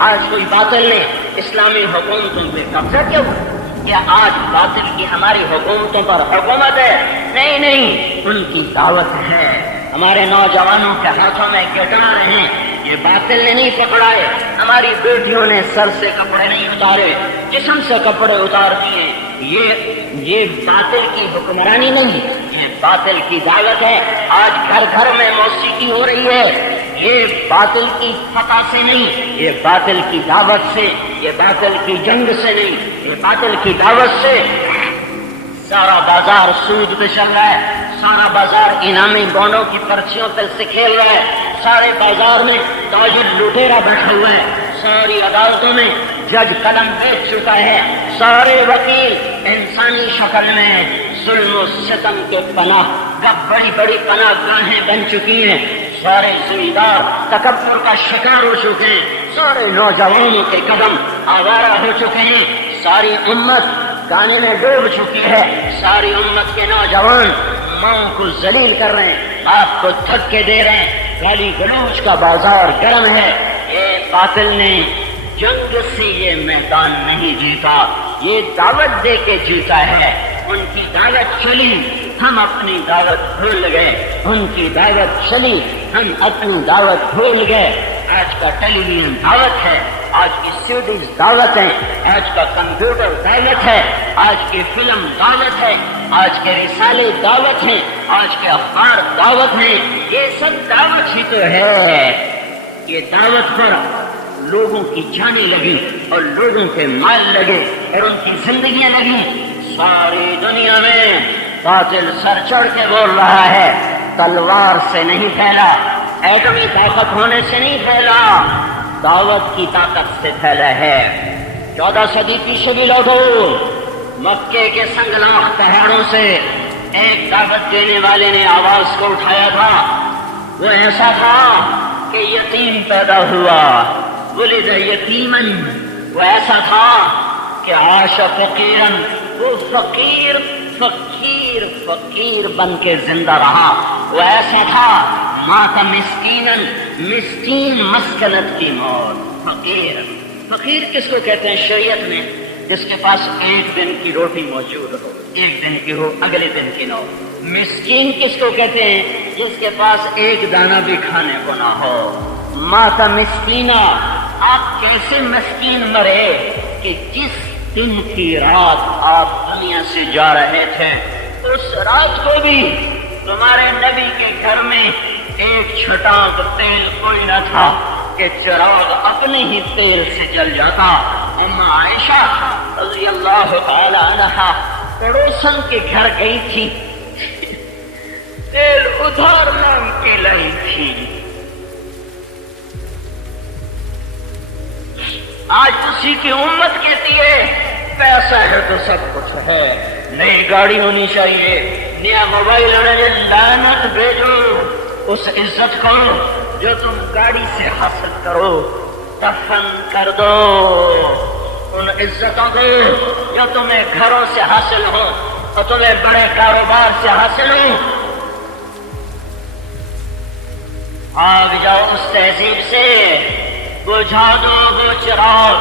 آج کوئی باطل نے اسلامی حکومتوں پہ قبضہ کیوں؟ کیا آج باطل کی ہماری حکومتوں پر حکومت ہے؟ نہیں، ان کی دعوت ہے۔ ہمارے نوجوانوں کے ہاتھوں میں گٹار ہیں، یہ باطل نے نہیں پکڑائے۔ ہماری بیٹیوں نے سر سے کپڑے نہیں اتارے، جسم سے کپڑے اتار دیے۔ یہ باطل کی حکمرانی نہیں، یہ باطل کی دعوت ہے۔ آج گھر گھر میں موسیقی ہو رہی ہے، یہ باطل کی فتح سے نہیں، یہ باطل کی دعوت سے، یہ باطل کی جنگ سے نہیں، یہ باطل کی دعوت سے۔ سارا بازار سود پہ چل رہا ہے، سارا بازار انعامی بانڈوں کی پرچیوں پہ سے کھیل رہا ہے، سارے بازار میں تاجر لٹیرا بیٹھا ہوا ہے، ساری عدالتوں میں جج قلم بیچ چکا ہے، سارے وکیل انسانی شکل میں ظلم و ستم کے بڑی بڑی پناہ گاہیں بن چکی ہیں، سارے زمیندار تکبر کا شکار ہو چکے ہیں، سارے نوجوانوں کے قدم آوارہ ہو چکے ہیں، ساری امت گانے میں ڈوب چکی ہے، ساری امت کے نوجوان ماں کو ذلیل کر رہے ہیں، آپ کو دھکے دے رہے ہیں، گالی گلوچ کا بازار گرم ہے۔ یہ باطل نے جنگ سے یہ میدان نہیں جیتا، یہ دعوت دے کے جیتا ہے۔ ان کی دعوت چلی، ہم اپنی دعوت بھول گئے، ان کی دعوت چلی، ہم اپنی دعوت بھول گئے۔ آج کا ٹیلی ویژن دعوت ہے، آج کی سیڈیز دعوت ہے، آج کا کمپیوٹر دعوت ہے، آج کی فلم دعوت ہے، آج کے رسالے دعوت ہیں، آج کے اخبار دعوت ہیں، یہ سب دعوت ہی تو ہے۔ یہ دعوت پر لوگوں کی جانیں لگی اور لوگوں کے مال لگے اور ان کی زندگیاں لگی۔ ساری دنیا میں باطل سر چڑھ کے بول رہا ہے، تلوار سے نہیں پھیلا، ایٹمی طاقت ہونے سے نہیں پھیلا، دعوت کی طاقت سے پھیلا ہے۔ 14 صدی پیچھے بھی لوٹو، مکے کے سنگلاخ پہاڑوں سے ایک دعوت دینے والے نے آواز کو اٹھایا تھا، وہ ایسا تھا کہ یتیم پیدا ہوا، ولد یتیمن، وہ ایسا تھا کہ عاش فقیرن، وہ فقیر بن کے زندہ رہا، وہ ایسا تھا مات مسکینن، مسکین مسکنت کی موت۔ فقیر کس کو کہتے ہیں شریعت میں؟ جس کے پاس ایک دن کی روٹی موجود ہو، ایک دن کی ہو اگلے دن کی نہ ہو۔ مسکین کس کو کہتے ہیں؟ جس کے پاس ایک دانہ بھی کھانے کو نہ ہو۔ مات مسکینہ، آپ کیسے مسکین مرے کہ جس دن کی رات آپ دنیا سے جا رہے تھے اس رات کو بھی تمہارے نبی کے گھر میں ایک چھٹانک تیل کوئی نہ تھا کہ چراغ اپنے ہی تیل سے جل جاتا۔ اما عائشہ رضی اللہ تعالی عنہا پڑوسن کے گھر گئی تھی، تیل ادھار مانگ کے لائی تھی۔ آج اسی کی امت کہتی ہے پیسہ ہے تو سب کچھ ہے، نئی گاڑی ہونی چاہیے، نیا موبائل ہونا چاہیے۔ لعنت بھیجو اس عزت کو جو تم گاڑی سے حاصل کرو دفن کر دو، ان عزتوں کو جو تمہیں گھروں سے حاصل ہو اور تمہیں بڑے کاروبار سے حاصل ہو، بھاگ جاؤ اس تہذیب سے، بجھا دو وہ چراغ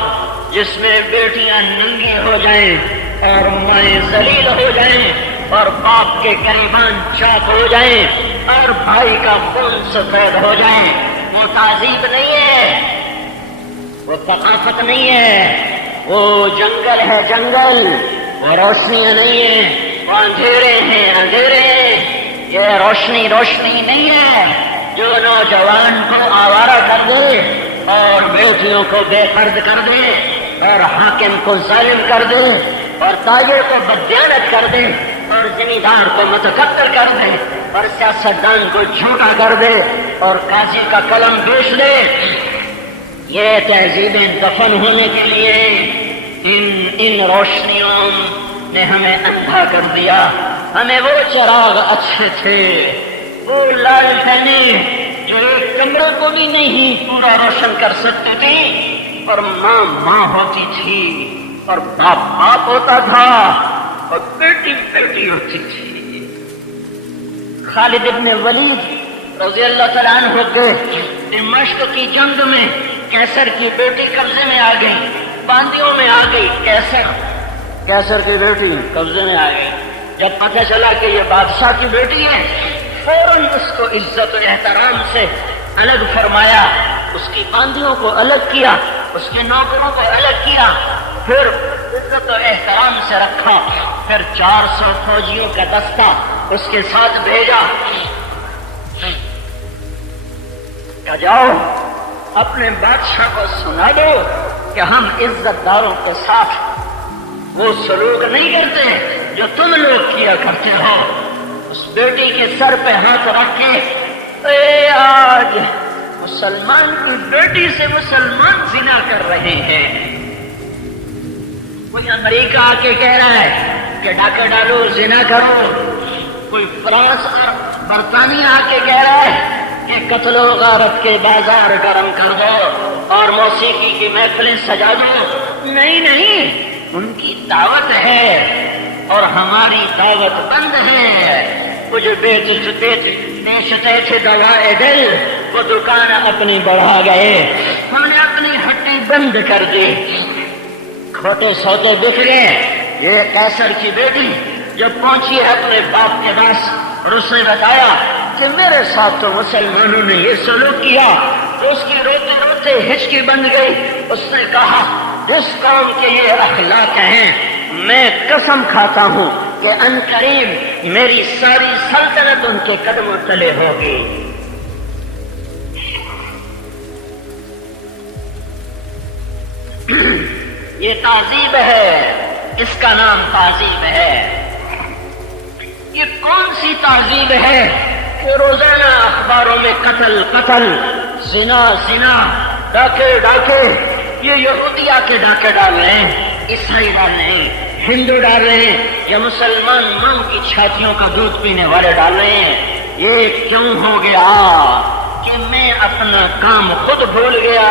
جس میں بیٹیاں ننگی ہو جائیں اور مائیں ذلیل ہو جائیں اور باپ کے گریبان چاک ہو جائیں اور بھائی کا خون سفید ہو جائیں۔ وہ تہذیب نہیں ہے، وہ ثقافت نہیں ہے، وہ جنگل ہے جنگل، وہ روشنیاں نہیں ہیں، وہ اندھیرے ہیں اندھیرے ہیں۔ یہ روشنی نہیں ہے جو نوجوان کو آوارہ کر دے اور بیٹیوں کو بے فرد کر دے اور حاکم کو ظالم کر دے اور تاجر کو بددیانت کر دے اور زمیندار کو متکبر کر دے اور سیاستدان کو جھوٹا کر دے اور قاضی کا قلم بیچ دے۔ یہ تہذیبیں دفن ہونے کے لیے ان روشنیوں نے ہمیں اندھا کر دیا۔ ہمیں وہ چراغ اچھے تھے، وہ لالٹینیں جو ایک کمرے کو بھی نہیں پورا روشن کر سکتی تھی، اور ماں ہوتی تھی اور باپ ہوتا تھا اور بیٹی ہوتی تھی۔ خالد ابن ولید رضی اللہ تعالیٰ عنہ کے دمشق کی جنگ میں کیسر کی بیٹی قبضے میں آ گئی، باندیوں میں آ گئی۔ کیسر کی بیٹی قبضے میں آ گئی۔ جب پتہ چلا کہ یہ بادشاہ کی بیٹی ہے، فوراً اس کو عزت و احترام سے الگ فرمایا، اس کی باندیوں کو الگ کیا، اس کے نوکروں کو الگ کیا، پھر عزت و احترام سے رکھا، پھر 400 فوجیوں کا دستہ اس کے ساتھ بھیجا کہ جاؤ اپنے بادشاہ کو سنا دو کہ ہم عزت داروں کے ساتھ وہ سلوک نہیں کرتے جو تم لوگ کیا کرتے ہو۔ اس بیٹی کے سر پہ ہاتھ رکھ کے آج مسلمان کی بیٹی سے مسلمان زنا کر رہے ہیں۔ کوئی امریکہ آ کے کہہ رہا ہے کہ ڈاکہ ڈالو زنا کرو، کوئی فرانس اور برطانیہ آ کے کہہ رہا ہے کہ قتل و غارت کے بازار گرم کر دو اور موسیقی کی محفلیں سجا دو۔ نہیں، ان کی دعوت ہے اور ہماری دعوت بند ہے۔ کچھ بیچتے تھے دوائے دل، وہ دکان اپنی بڑھا گئے، ہم نے اپنی ہٹی بند کر دی، کھوٹے سوتے بک گئے۔ یہ کیسر کی بیٹی جب پہنچی اپنے باپ کے پاس اور اس نے بتایا کہ میرے ساتھ تو مسلمانوں نے یہ سلوک کیا، تو اس کی روتے روتے ہچکی بن گئی۔ اس نے کہا جس قوم کے یہ اخلاق ہیں، میں قسم کھاتا ہوں کہ عنقریب میری ساری سلطنت ان کے قدموں تلے ہوگی۔ یہ تہذیب ہے، اس کا نام تہذیب ہے۔ یہ کون سی تہذیب ہے کہ روزانہ اخباروں میں قتل، زنا، ڈاکے، یہ یہودی آ کے ڈاکے ڈال رہے ہیں، عیسائی ڈال رہے ہیں، ہندو ڈال رہے ہیں، یا مسلمان ماں کی چھاتیوں کا دودھ پینے والے ڈال رہے ہیں۔ یہ کیوں ہو گیا کہ میں اپنا کام خود بھول گیا؟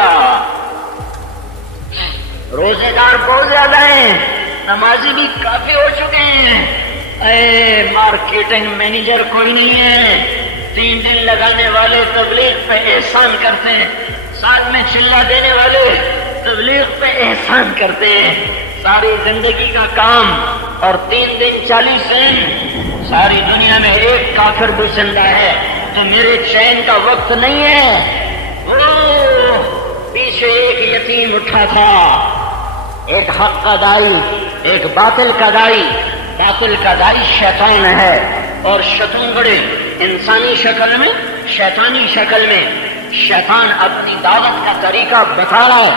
روزے دار بہت زیادہ ہیں، نمازی بھی کافی ہو چکے ہیں، مارکیٹنگ مینیجر کوئی نہیں ہے، 3 دن لگانے والے تبلیغ پہ احسان کرتے ہیں، سال میں چلا دینے والے تبلیغ پہ احسان کرتے ہیں، ساری زندگی کا کام اور 3 دن 40 دن، ساری دنیا میں ایک کافر بھی زندہ ہے تو میرے چین کا وقت نہیں ہے۔ وہ پیچھے ایک یتیم اٹھا تھا، ایک حق کا دائی، ایک باطل کا دائی۔ باطل کا دائی شیطان ہے اور شتونگڑے انسانی شکل میں، شیطانی شکل میں۔ شیطان اپنی دعوت کا طریقہ بتا رہا ہے،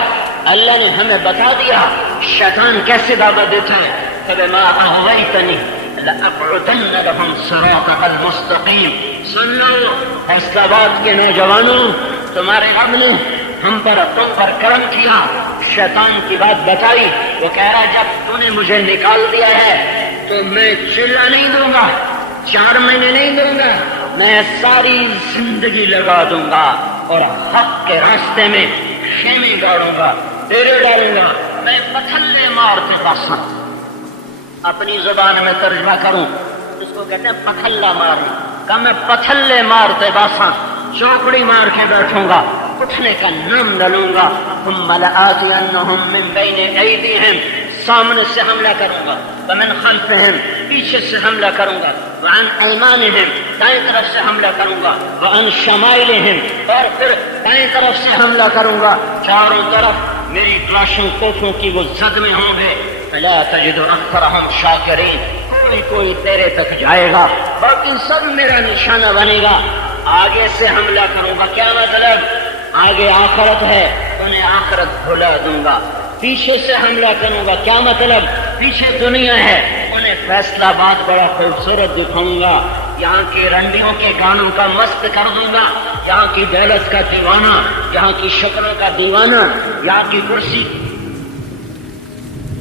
اللہ نے ہمیں بتا دیا شیطان کیسے دعوت دیتا ہے۔ فَبِمَا أَغْوَيْتَنِي لَأَقْعُدَنَّ لَهُمْ صِرَاطَكَ الْمُسْتَقِيمَ۔ سن لو فیصلہ آباد کے نوجوانوں، تمہارے رب نے ہم پر تم پر کرم کیا، شیطان کی بات بتائی۔ وہ کہہ رہا جب تو نے مجھے نکال دیا ہے تو میں چلا نہیں دوں گا، 4 مہینے نہیں دوں گا، میں ساری زندگی لگا دوں گا، اور حق کے راستے میں خیمے گاڑوں گا، ڈیرے ڈالوں گا، میں پتھلے مارتے باساں۔ اپنی زبان میں ترجمہ کروں، اس کو کہتے ہیں پتھلا مارنا، کہ میں پتھلے مارتے باساں، چوکڑی مار کے بیٹھوں گا، اٹھنے کا نام ڈلوں گا۔ ثم لآتینہم من بین ایدیہم، سامنے سے حملہ کروں گا، ومن خلفہم، پیچھے سے حملہ کروں گا، وعن ایمانہم، دائیں طرف سے حملہ کروں گا، وعن شمائلہم، اور پھر دائیں طرف سے حملہ کروں گا۔ چاروں طرف میری کلاشوں کوفوں کی وہ زد میں ہوں گے۔ فلا تجد اکثرہم شاکرین، کوئی تیرے تک جائے گا، باقی سب میرا نشانہ بنے گا۔ آگے سے حملہ کروں گا، کیا مطلب؟ آگے آخرت ہے، انہیں آخرت بھلا دوں گا۔ پیچھے سے حملہ کروں گا، کیا مطلب؟ پیچھے دنیا ہے، انہیں فیصلہ بات بڑا خوبصورت دکھاؤں گا، یہاں کی رنڈیوں کے گانوں کا مست کر دوں گا، یہاں کی دولت کا دیوانہ، یہاں کی شکلوں کا دیوانہ، یہاں کی کرسی۔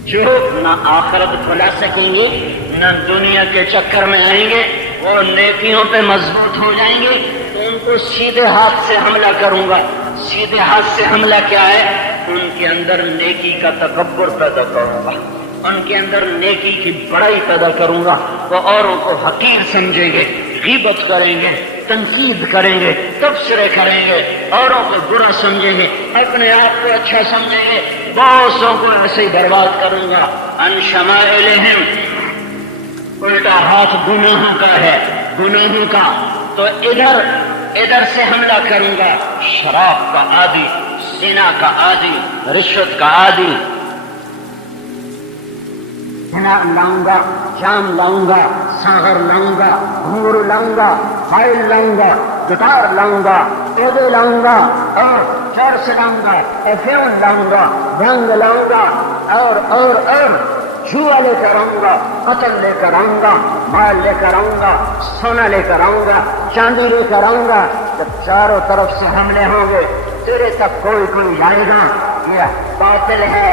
جو نہ آخرت بھلا سکیں گے، نہ دنیا کے چکر میں آئیں گے، وہ نیکیوں پہ مضبوط ہو جائیں گے، تو ان کو سیدھے ہاتھ سے حملہ کروں گا۔ سیدھے ہاتھ سے حملہ کیا ہے؟ ان کے اندر نیکی کا تکبر پیدا کروں گا، ان کے اندر نیکی کی بڑائی پیدا کروں گا، وہ اوروں کو حقیر سمجھیں گے، غیبت کریں گے، تنقید کریں گے، تبصرے کریں گے، اوروں کو برا سمجھیں گے، اپنے آپ کو اچھا سمجھیں گے، بہتوں کو ایسے ہی برباد کروں گا۔ ان شمائلہم، الٹا ہاتھ گناہوں کا ہے، گناہوں کا، تو ادھر سے حملہ کروں گا۔ شراب کا عادی، زنا کا عادی، رشوت کا عادی، زنا لاؤں گا، جام لاؤں گا، ساغر لاؤں گا، گھور لاؤں گا، فائل لاؤں گا، گٹار لاؤں گا، عہدے لاؤں گا، اور چرس لاؤں گا، افیون لاؤں گا، رنگ لاؤں گا، اور جوا لے کر آؤں گا، قتل لے کر آؤں گا، مال لے کر آؤں گا، سونا لے کر آؤں گا، چاندی لے کر آؤں گا۔ جب چاروں طرف سے حملے ہوں گے، تیرے تک کوئی جائے گا۔ یہ باطل ہے،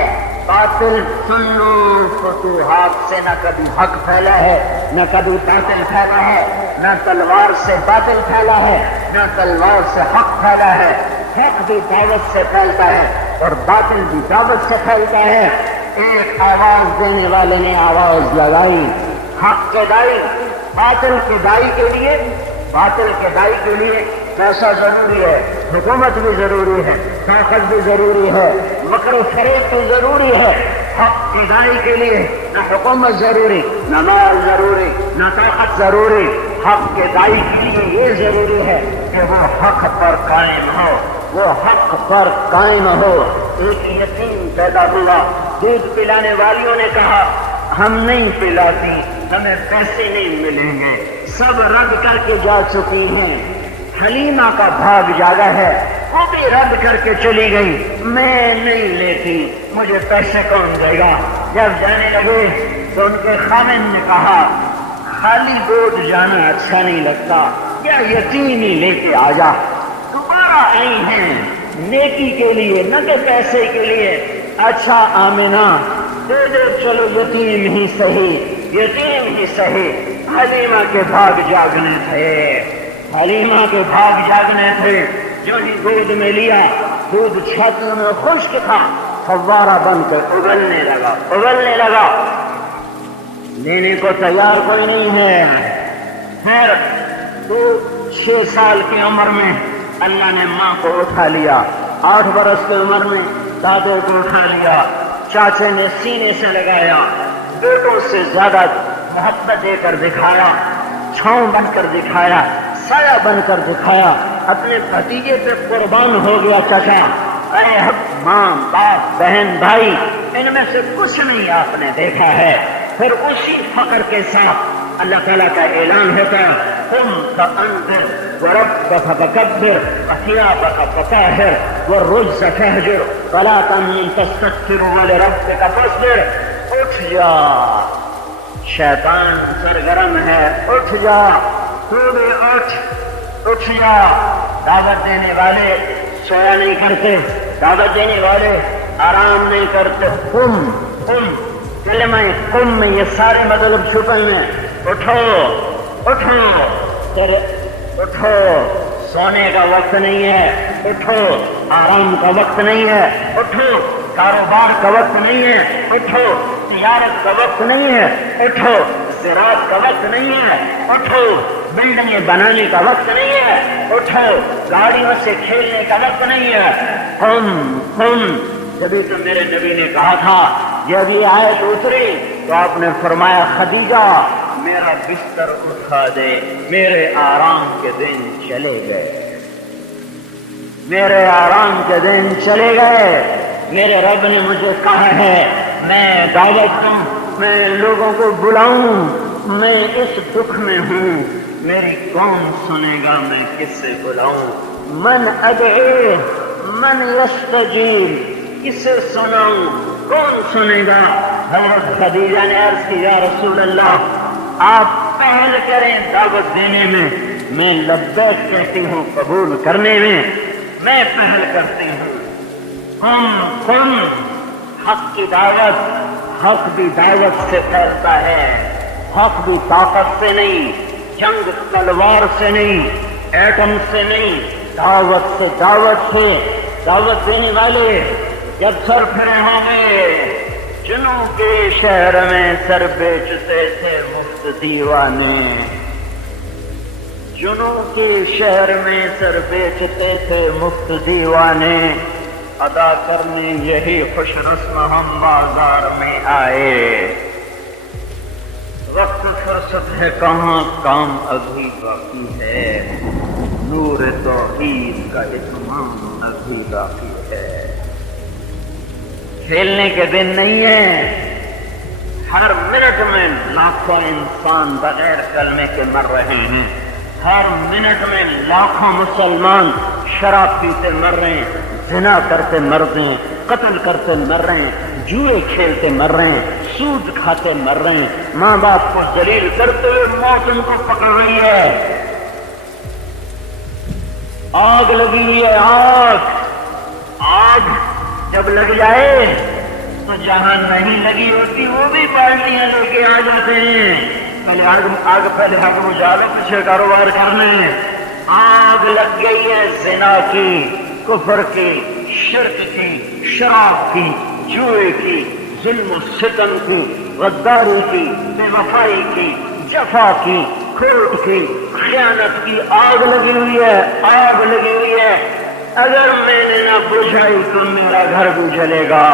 باطل سن لو، فتوحات سے نہ کبھی حق پھیلا ہے، نہ کبھی باطل پھیلا ہے، نہ تلوار سے باطل پھیلا ہے، نہ تلوار سے حق پھیلا ہے۔ حق بھی دعوت سے پھیلتا ہے اور باطل بھی دعوت سے پھیلتا ہے۔ ایک آواز دینے والے نے آواز لگائی، حق کے دائی، باطل کے دائی کے لیے، باطل کے دائی کے لیے پیسہ ضروری ہے، حکومت بھی ضروری ہے، طاقت بھی ضروری ہے، مکر و فریب بھی ضروری ہے۔ حق کی دائی کے لیے نہ حکومت ضروری، نہ مال ضروری، نہ طاقت ضروری، حق کے دائی کے لیے یہ ضروری ہے کہ وہ حق پر قائم ہو، وہ حق پر قائم ہو۔ ایک یتیم پیدا ہوا، دودھ پلانے والیوں نے کہا ہم نہیں پلاتی، ہمیں پیسے نہیں ملیں گے، سب رد کر کے جا چکی ہیں۔ حلیمہ کا بھاگ جاگا ہے، وہ بھی رد کر کے چلی گئی، میں نہیں لیتی، مجھے پیسے کون دے گا؟ جب جانے لگے تو ان کے خاوند نے کہا خالی گود جانا اچھا نہیں لگتا، یا یتیم ہی لے کے آ جا۔ دوبارہ آئی ہیں نیکی کے لیے، نہ کہ پیسے کے لیے۔ اچھا آمنہ دے دے، چلو یتیم ہی صحیح، یتیم ہی صحیح۔ حلیمہ کے بھاگ جاگنے تھے، حلیمہ کے بھاگ جاگنے تھے۔ جو ہی گود میں لیا، دودھ چھاتیوں میں خشک تھا، فوارہ بن کر ابلنے لگا۔ لینے کو تیار کوئی نہیں ہے۔ پھر 6 سال کی عمر میں اللہ نے ماں کو اٹھا لیا، 8 برس کی عمر میں دادے کو اٹھا لیا، چاچے نے سینے سے لگایا، بیٹوں سے زیادہ محبت دے کر دکھایا، چھاؤں بن کر دکھایا، سایہ بن کر دکھایا، اپنے بھتیجے پہ قربان ہو گیا چچا۔ ارے ماں، باپ، بہن، بھائی، ان میں سے کچھ نہیں آپ نے دیکھا ہے۔ پھر اسی فقر کے ساتھ اللہ تعالیٰ کا اعلان ہوتا ہے قم فانذر وربک فکبر وثیابک فطہر والرجز فاہجر ولا تمنن تستکثر ولربک فاصبر۔ اٹھ جا، شیطان سرگرم ہے، اٹھ جا، تو بھی اٹھ جا۔ دعوت دینے والے سویا نہیں کرتے، دعوت دینے والے آرام نہیں کرتے۔ قم کلمہ قم میں یہ سارے مطلب چھپے ہیں۔ اٹھو، سونے کا وقت نہیں ہے، اٹھو، آرام کا وقت نہیں ہے، اٹھو، کاروبار کا وقت نہیں ہے، اٹھو، تجارت کا وقت نہیں ہے، اٹھو، زراعت کا وقت نہیں ہے، اٹھو، بلڈنگیں بنانے کا وقت نہیں ہے، اٹھو، گاڑیوں سے کھیلنے کا وقت نہیں ہے، ہم جبھی تو میرے نبی نے کہا تھا، جب یہ آیت اتری تو آپ نے فرمایا خدیجہ میرا بستر اٹھا دے، میرے آرام کے دن چلے گئے، میرے آرام کے دن چلے گئے، میرے رب نے مجھے کہا ہے میں دعوت دوں، میں لوگوں کو بلاؤں، میں اس دکھ میں ہوں، میری کون سنے گا، میں کس سے بلاؤں، من ادعی من یستجیب، کسے سناؤں، کون سنے گا۔ حضرت خدیجہ نے عرض کی یا رسول اللہ آپ پہل کریں دعوت دینے میں لبیک کہتی ہوں، قبول کرنے میں پہل کرتی ہوں، ہم حق کی دعوت، حق بھی دعوت سے پھیلتا ہے، حق بھی طاقت سے نہیں، جنگ تلوار سے نہیں، ایٹم سے نہیں، دعوت سے، دعوت دینے والے جب سر پھرے ہوں گے، جنوں کے شہر میں سر بیچتے تھے مفت دیوانے، جنوں کے شہر میں سر بیچتے تھے مفت دیوانے، ادا کرنے یہی خوش رسم ہم بازار میں آئے، وقت فرصت ہے کہاں، کام ابھی باقی ہے، نور توحید کا اتمام ابھی باقی ہے، کھیلنے کے دن نہیں ہے، ہر منٹ میں لاکھوں انسان بغیر کلمے کے مر رہے ہیں، ہر منٹ میں لاکھوں مسلمان شراب پیتے مر رہے ہیں، زنا کرتے مر رہے ہیں، قتل کرتے مر رہے ہیں، جوئے کھیلتے مر رہے ہیں، سود کھاتے مر رہے ہیں، ماں باپ کو ذلیل کرتے ہوئے موت ان کو پکڑ رہی ہے، آگ لگی ہے، آگ جب لگ جائے تو جہاں نہیں لگی ہوتی وہ بھی پارٹیاں لے کے آ جاتے ہیں، پہلے آگ پہلے آگ بجھا لو، پیچھے کاروبار کرنے، آگ لگ گئی ہے زنا کی، کفر کی، شرک کی، شراب کی، جوئے کی، ظلم و ستم کی، غداری کی، بے وفائی کی، جفا کی، کھوٹ کی، خیانت کی، آگ لگی ہوئی ہے، آگ لگی ہوئی ہے، اگر میں نے نہ بجھائی تو میرا گھر بھی جلے گا،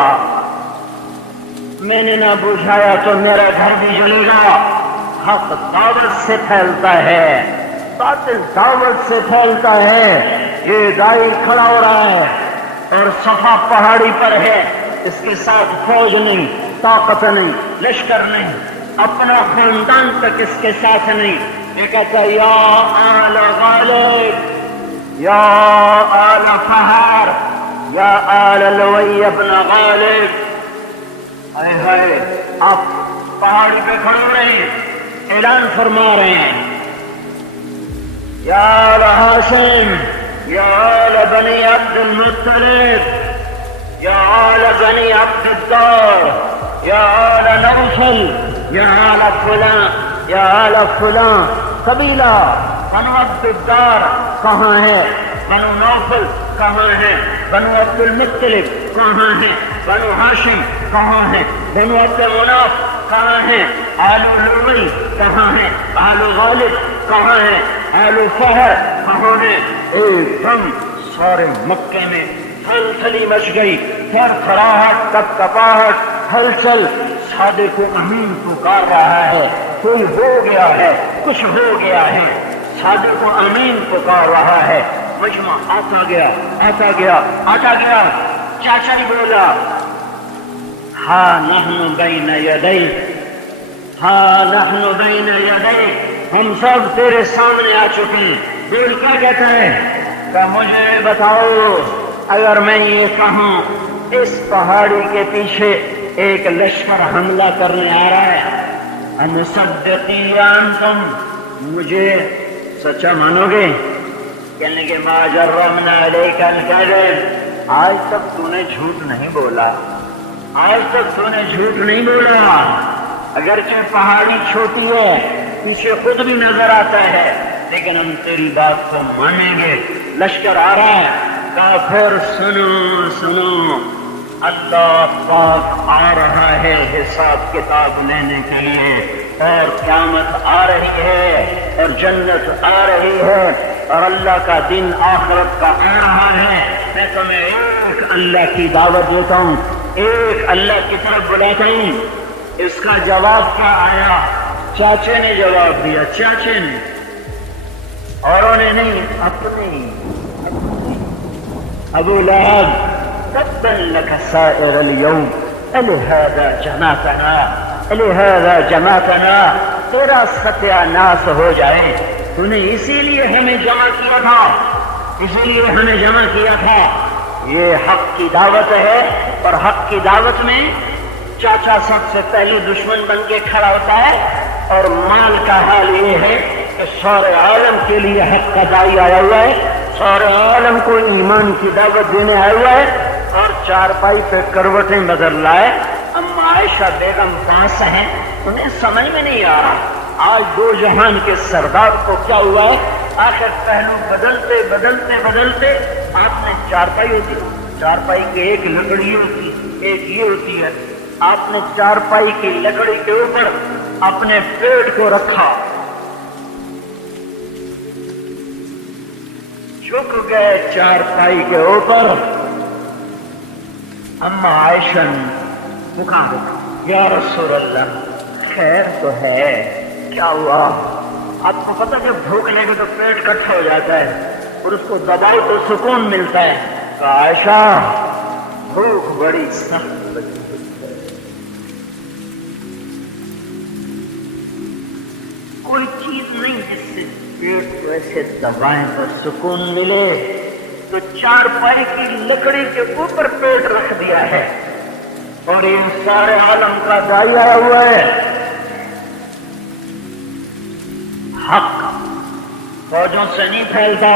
میں نے نہ بجھایا تو میرا گھر بھی جلے گا، حق دعوت سے پھیلتا ہے، باطل دعوت سے پھیلتا ہے، یہ دائی کھڑا ہو رہا ہے اور صفا پہاڑی پر ہے، اس کے ساتھ فوج نہیں، طاقت نہیں، لشکر نہیں، اپنا خاندان تک اس کے ساتھ نہیں، یہ کہتا ہے یا آل غالب، یا آل فہر، یا آل لوی ابن غالب، اے ہائے آپ پہاڑی پہ کھڑے ہو رہے ہیں، اعلان فرما رہے ہیں، یا آل ہاشم، یا آل بنی عبد المطلب، یا آل بنی عبد الدار، یا آل نوفل، یا آل فلاں، یا آل فلاں، قبیلہ بنو عبد الدار کہاں ہے، بنو نوفل کہاں ہے، بنو عبد المطلب کہاں ہے، بنو ہاشم کہاں ہے، بنو عبد مناف کہاں ہے، آل لوی کہاں ہے، آل غالب کہاں ہے، آل فہر کہاں ہے، ایک دم سارے مکے میں تھلتھلی مچ گئی، تھر تھراہٹ، کپ کپاہٹ، ہلچل، صادق امین پکار رہا ہے، کوئی ہو گیا ہے، کچھ ہو گیا ہے، صادق امین پکار رہا ہے، مجمع آتا گیا، آتا گیا، آتا گیا، چاچا نے بولا ہاں نحن بین یدیک، ہاں نحن بین یدیک، ہم سب تیرے سامنے آ چکے ہیں، بول کیا کہتا ہے کہ مجھے بتاؤ اگر میں یہ کہوں اس پہاڑی کے پیچھے ایک لشکر حملہ کرنے آ رہا ہے، ہم صدقی انتم، مجھے سچا مانو گے؟ کہنے کے ما جرمنا علیک الکذب، آج تک تو نے جھوٹ نہیں بولا، آج تک تو نے جھوٹ نہیں بولا، اگرچہ پہاڑی چھوٹی ہے، پیچھے خود بھی نظر آتا ہے، لیکن ہم تیری بات کو مانیں گے، لشکر آ رہا ہے، کافر سنو سنو، اللہ پاک آ رہا ہے حساب کتاب لینے کے لیے، اور قیامت آ رہی ہے، اور جنت آ رہی ہے، اور اللہ کا دن آخرت کا آ رہا ہے۔ میں تمہیں ایک اللہ کی دعوت دیتا ہوں، ایک اللہ کی طرف بلاتا ہوں۔ اس کا جواب کیا آیا؟ چاچے نے جواب دیا، چاچے نے، اوروں نے نہیں، اپنے ابو لہب تبا لك سائر اليوم لهذا جمعتنا لهذا جمعتنا، تیرا ستیہ ناس ہو جائے، تو نے اسی لیے ہمیں جمع کیا تھا، اسی لیے ہمیں جمع کیا تھا۔ یہ حق کی دعوت ہے، اور حق کی دعوت میں چاچا سب سے پہلے دشمن بن کے کھڑا ہوتا ہے، اور مال کا حال یہ ہے کہ سارے عالم کے لیے حق کا داعی آیا ہوا ہے، سارے عالم کو ایمان کی دعوت دینے آیا ہوا ہے، اور چارپائی پہ کروٹیں بدل لائے۔ اما عائشہ بیگم پاس ہیں، انہیں سمجھ میں نہیں آ رہا آج دو جہان کے سردار کو کیا ہوا ہے۔ آخر پہلو بدلتے بدلتے بدلتے آپ نے چارپائی ہوتی، چارپائی کی ایک لکڑی ہوتی، ایک یہ ہوتی ہے، آپ نے چارپائی کی لکڑی کے اوپر اپنے پیٹ کو رکھا، جھک گئے چارپائی کے اوپر۔ اما عائشہ پکارا، یا رسول اللہ خیر تو ہے، کیا ہوا؟ آپ کو پتہ کہ بھوک لگے تو پیٹ کٹھا ہو جاتا ہے، اور اس کو دباؤ تو سکون ملتا ہے۔ تو عائشہ بھوک بڑی سخت لگی، کوئی چیز نہیں جس سے پیٹ کو ایسے دبائیں تو سکون ملے، تو چارپائی کی لکڑی کے اوپر پیٹ رکھ دیا ہے، اور ان سارے عالم کا داعی آیا ہوا ہے۔ حق فوجوں سے نہیں پھیلتا،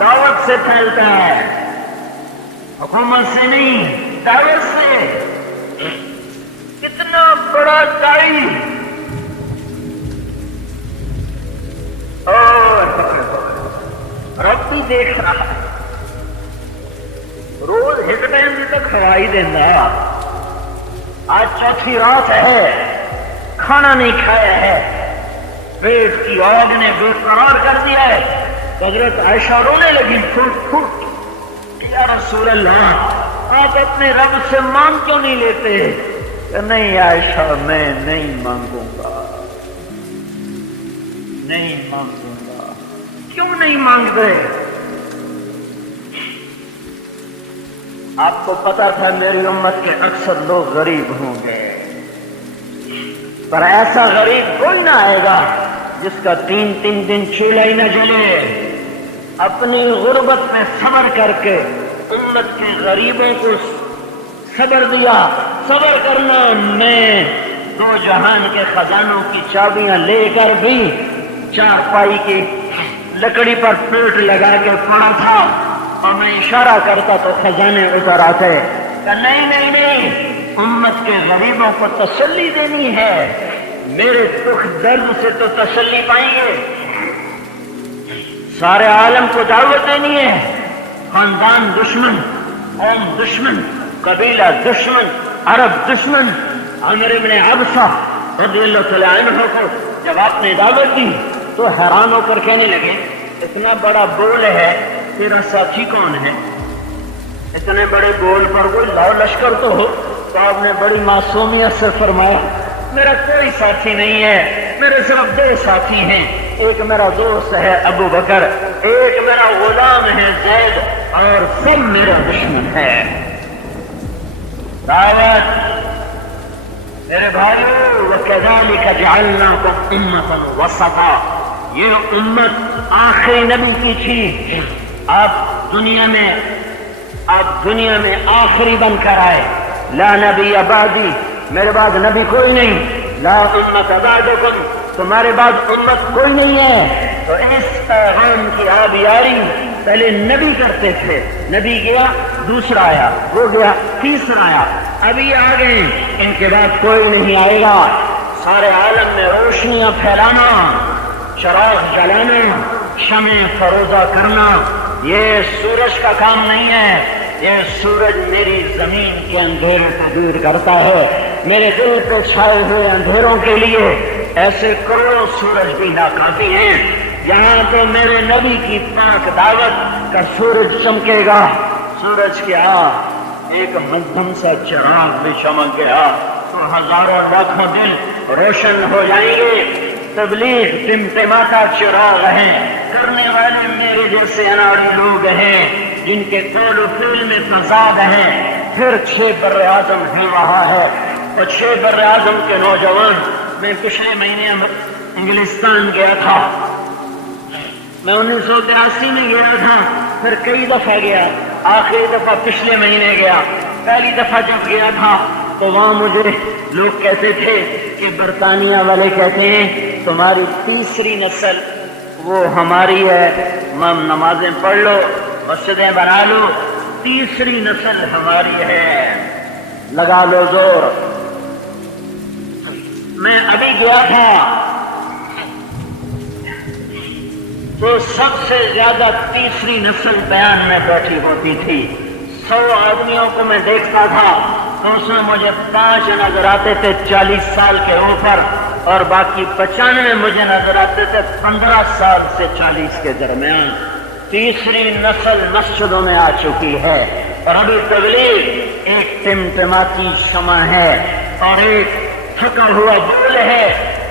دعوت سے پھیلتا ہے، حکومت سے نہیں، دعوت سے۔ کتنا بڑا داعی، اور رب بھی دیکھ رہا ہے، روز ایک ٹائم بھی تو کھوائی دینا۔ آج چوتھی رات ہے، کھانا نہیں کھایا ہے، پیٹ کی آگ نے بے قرار کر دیا ہے۔ حضرت عائشہ رونے لگی پھوٹ پھوٹ، یا رسول اللہ آپ اپنے رب سے مانگ کیوں نہیں لیتے؟ کہ نہیں عائشہ میں نہیں مانگوں گا، نہیں مانگوں گا۔ کیوں نہیں مانگتے؟ آپ کو پتا تھا میری امت کے اکثر لوگ غریب ہوں گے، پر ایسا غریب کوئی نہ آئے گا جس کا 3 دن چولہا ہی نہ جلے۔ اپنی غربت میں صبر کر کے امت کے غریبوں کو صبر دیا۔ صبر کرنا، میں 2 جہان کے خزانوں کی چابیاں لے کر بھی چارپائی کی لکڑی پر پیٹ لگا کے پڑا تھا، اور میں اشارہ کرتا تو خزانے اتر آتے کہ نہیں نہیں نہیں، امت کے غریبوں کو تسلی دینی ہے، میرے دکھ درد سے تو تسلی پائیں گے، سارے عالم کو دعوت دینی ہے۔ خاندان دشمن، قوم دشمن، قبیلہ دشمن، عرب دشمن۔ عمر بن عبسہ رضی اللہ تعالی عنہ کو جب آپ نے دعوت دی تو حیران ہو کر کہنے لگے، اتنا بڑا بول ہے، تیرا ساتھی کون ہے؟ اتنے بڑے بول پر کوئی لاؤ لشکر تو ہو۔ تو آپ نے بڑی معصومیت سے فرمایا، میرا کوئی ساتھی نہیں ہے، میرے صرف 2 ساتھی ہیں، ایک میرا دوست ہے ابو بکر، ایک میرا غلام ہے زید، اور سب میرا دشمن ہے۔ دعوت میرے بھائیو، وَكَذَلِكَ جَعَلْنَاكُمْ أُمَّةً وَسَطًا، یہ امت آخری نبی کی تھی، آپ دنیا میں آخری بن کر آئے۔ لا نبی بعدی، میرے بعد نبی کوئی نہیں، لا امت بعدکم، تمہارے بعد امت کوئی نہیں ہے۔ تو اس پیغام کی آبیاری پہلے نبی کرتے تھے، نبی گیا دوسرا آیا، وہ گیا تیسرا آیا، ابھی آ گئے، ان کے بعد کوئی نہیں آئے گا۔ سارے عالم میں روشنیاں پھیلانا، چراغ جلانا، شمع فروزہ کرنا، یہ سورج کا کام نہیں ہے، یہ سورج میری زمین کے اندھیروں کو دور کرتا ہے، میرے دل پہ چھائے ہوئے اندھیروں کے لیے ایسے کروڑوں سورج بھی ناکافی ہیں۔ یہاں تو میرے نبی کی پاک دعوت کا سورج چمکے گا۔ سورج کیا ایک مدھم سا چراغ بھی چمک گیا تو ہزاروں لاکھوں دل روشن ہو جائیں گے۔ تبلیغ ٹمٹماتا چراغ ہیں، کرنے والے میرے جیسے اناڑی لوگ ہیں جن کے قول و فعل میں تضاد ہیں۔ پھر 6 بر اعظم ہے وہاں ہے، اور 6 بر اعظم کے نوجوان، میں پچھلے مہینے انگلستان گیا تھا، میں 1983 میں گیا تھا، پھر کئی دفعہ گیا، آخری دفعہ پچھلے مہینے گیا۔ پہلی دفعہ جب گیا تھا تو وہاں مجھے لوگ کہتے تھے کہ برطانیہ والے کہتے ہیں تمہاری تیسری نسل وہ ہماری ہے، نمازیں پڑھ لو، مسجدیں بنا لو، تیسری نسل ہماری ہے، لگا لو زور۔ میں ابھی گیا تھا تو سب سے زیادہ تیسری نسل بیان میں بیٹھی ہوتی تھی۔ 100 آدمیوں کو میں دیکھتا تھا تو اس میں مجھے 5 نظر آتے تھے 40 سال کے اوپر، اور باقی 95 مجھے نظر آتے تھے 15 سال سے 40 کے درمیان۔ تیسری نسل مسجدوں میں آ چکی ہے، اور ابھی تبلیغ ایک ٹمٹماتی شمع ہے، اور ایک تھکا ہوا بول ہے،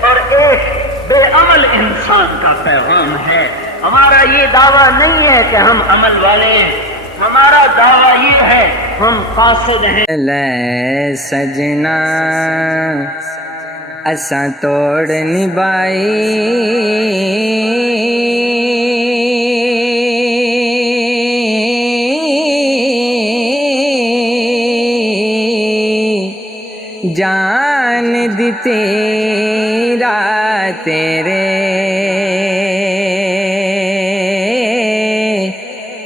اور ایک بے عمل انسان کا پیغام ہے۔ ہمارا یہ دعویٰ نہیں ہے کہ ہم عمل والے ہیں، ہمارا دعویٰ یہ ہے ہم قاصد ہیں۔ لے سجنا اساں توڑ نبھائی، جان دی تیرا تیرے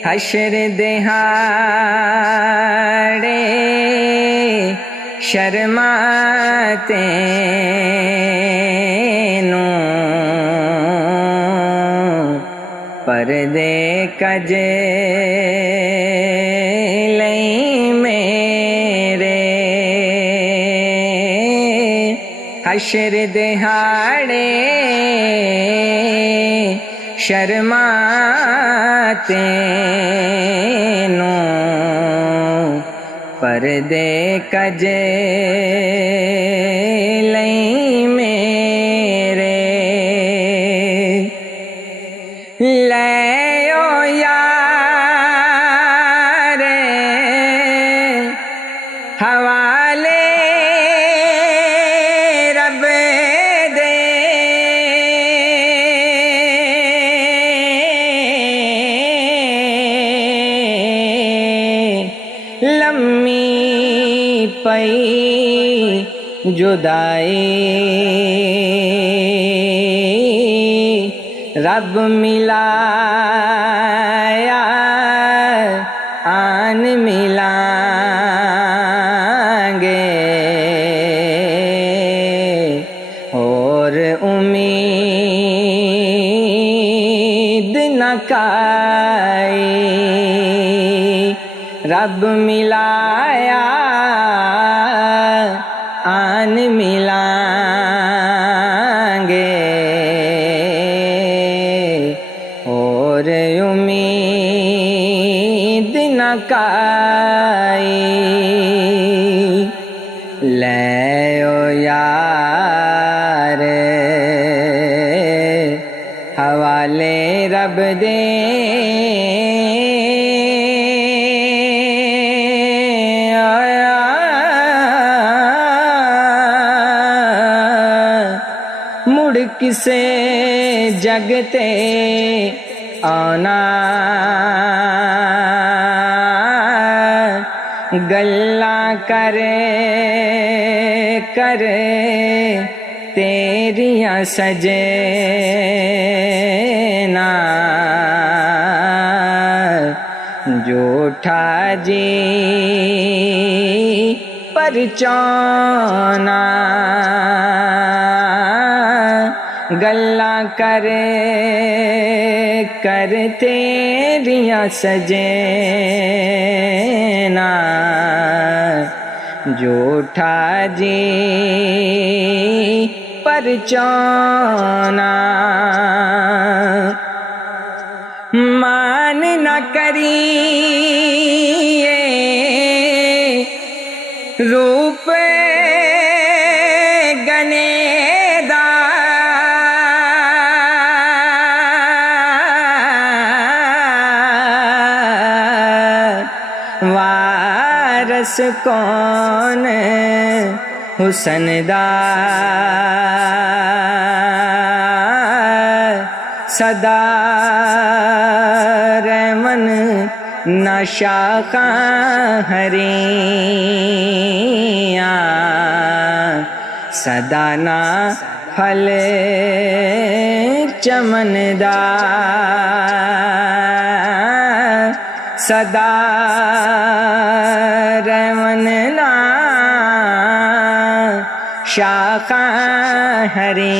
حشر دہاڑے شرماتے نو پردے کجے لئی میرے حشر دہاڑے شرماتے نو پردے کجے لئی میرے لے او یار حوالے رب دے لمی پئی جدائی رب ملایا آن ملائیں گے اور امید نہ کائی رب ملایا آن ملائیں گے اور امید نہ کائی لے او یار حوالے رب دے مڑ کسے جگتے آنا گلاں کرے کرے تیریاں سجے نا جھوٹا جی پرچانا گلا کرے کر تیریاں سجینا جھوٹا جی پرچونا مان نہ کریے روپ گنے دا وارث کون حسن دا صدا رحمن نہ شاخاں ہریاں صدا نہ پھل چمن دا صدا رحمن نہ شاخاں ہریاں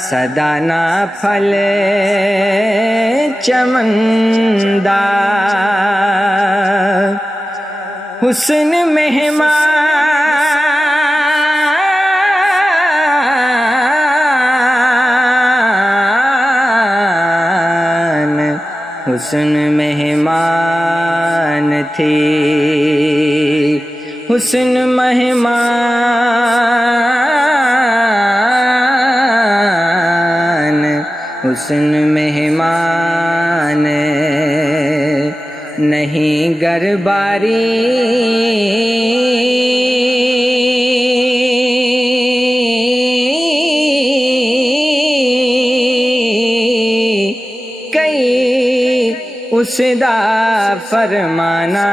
صدا نہ پھل چمن دا حسن مہمان حسن مہمان تھی حسن مہمان حسن مہمان نہیں گر باری کئی اس دا فرمانا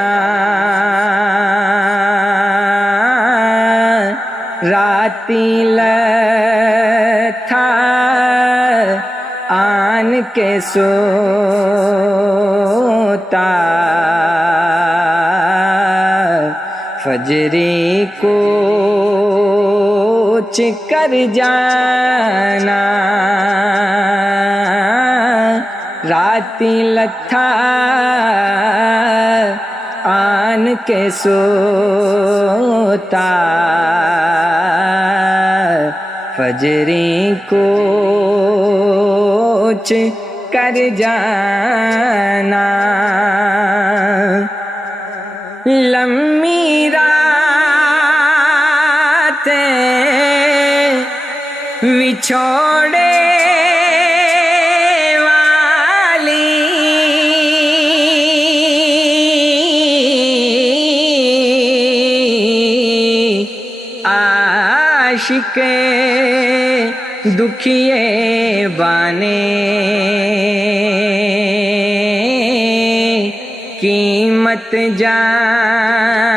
راتی لتھا آن کے سوتا فجری کو کر جانا راتی لتھا آن کے سوتا فجری کو کر جانا لمبی راتیں وچھوڑے عاشق دکھیے بانے قیمت جانن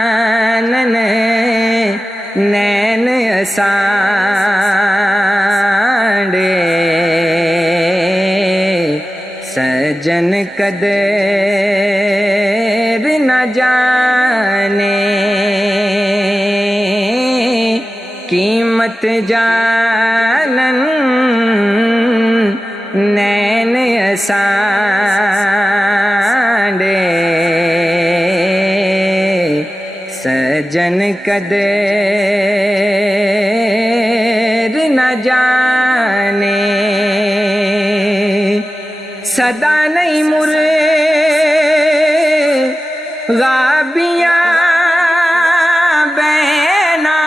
نین اساندے سجن قدر نہ جانے قیمت جانن نین اساندے سجن قدر نہ جانے صدا نہیں مرغابیاں بینا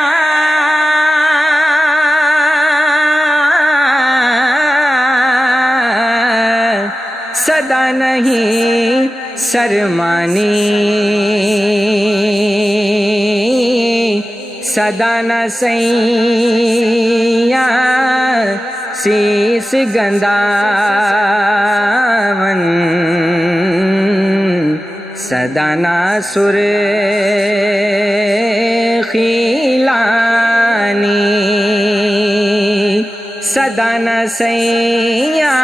صدا نہیں سرمانی صدا نہ سیاں سیس گنداون صدا نہ سرخیلانی صدا نہ سیاں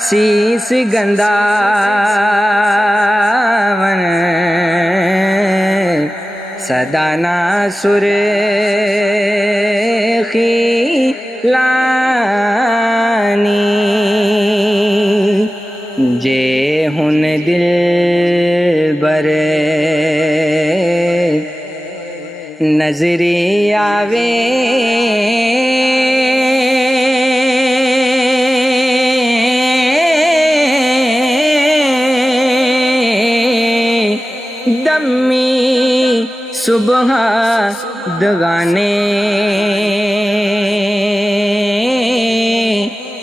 سیس گنداون صدانا سرخی لانی جے ہن دل بر نظری آوے دمی صبح دگانے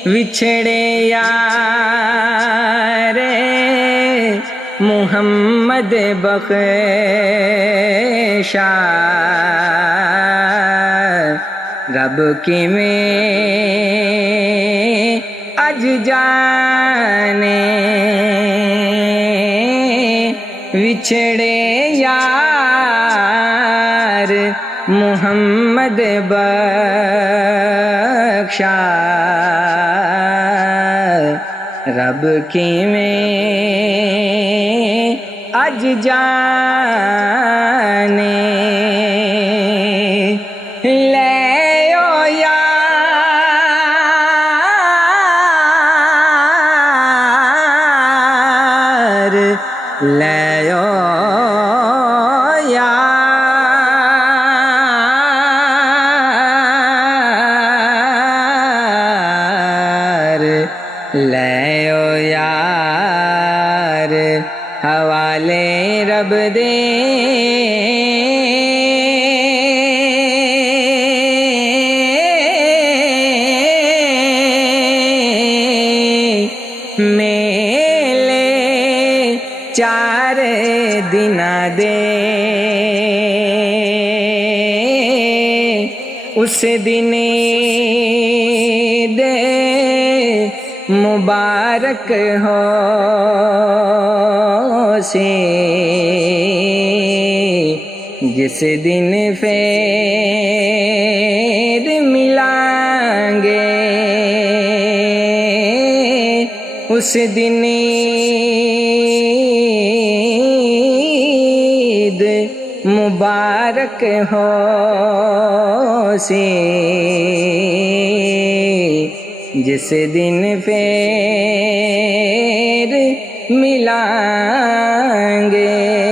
وچھڑے یار محمد بخشا رب کی میں اج جانے وچھڑے یار محمد بخشا رب کی میں اج جانے لے او یار لے او لے او یار حوالے رب دے میلے چار دن دے اس دن دے مبارک ہو سے جس دن پھر ملیں گے اس دن عید مبارک ہو سے جس دن پھر ملیں گے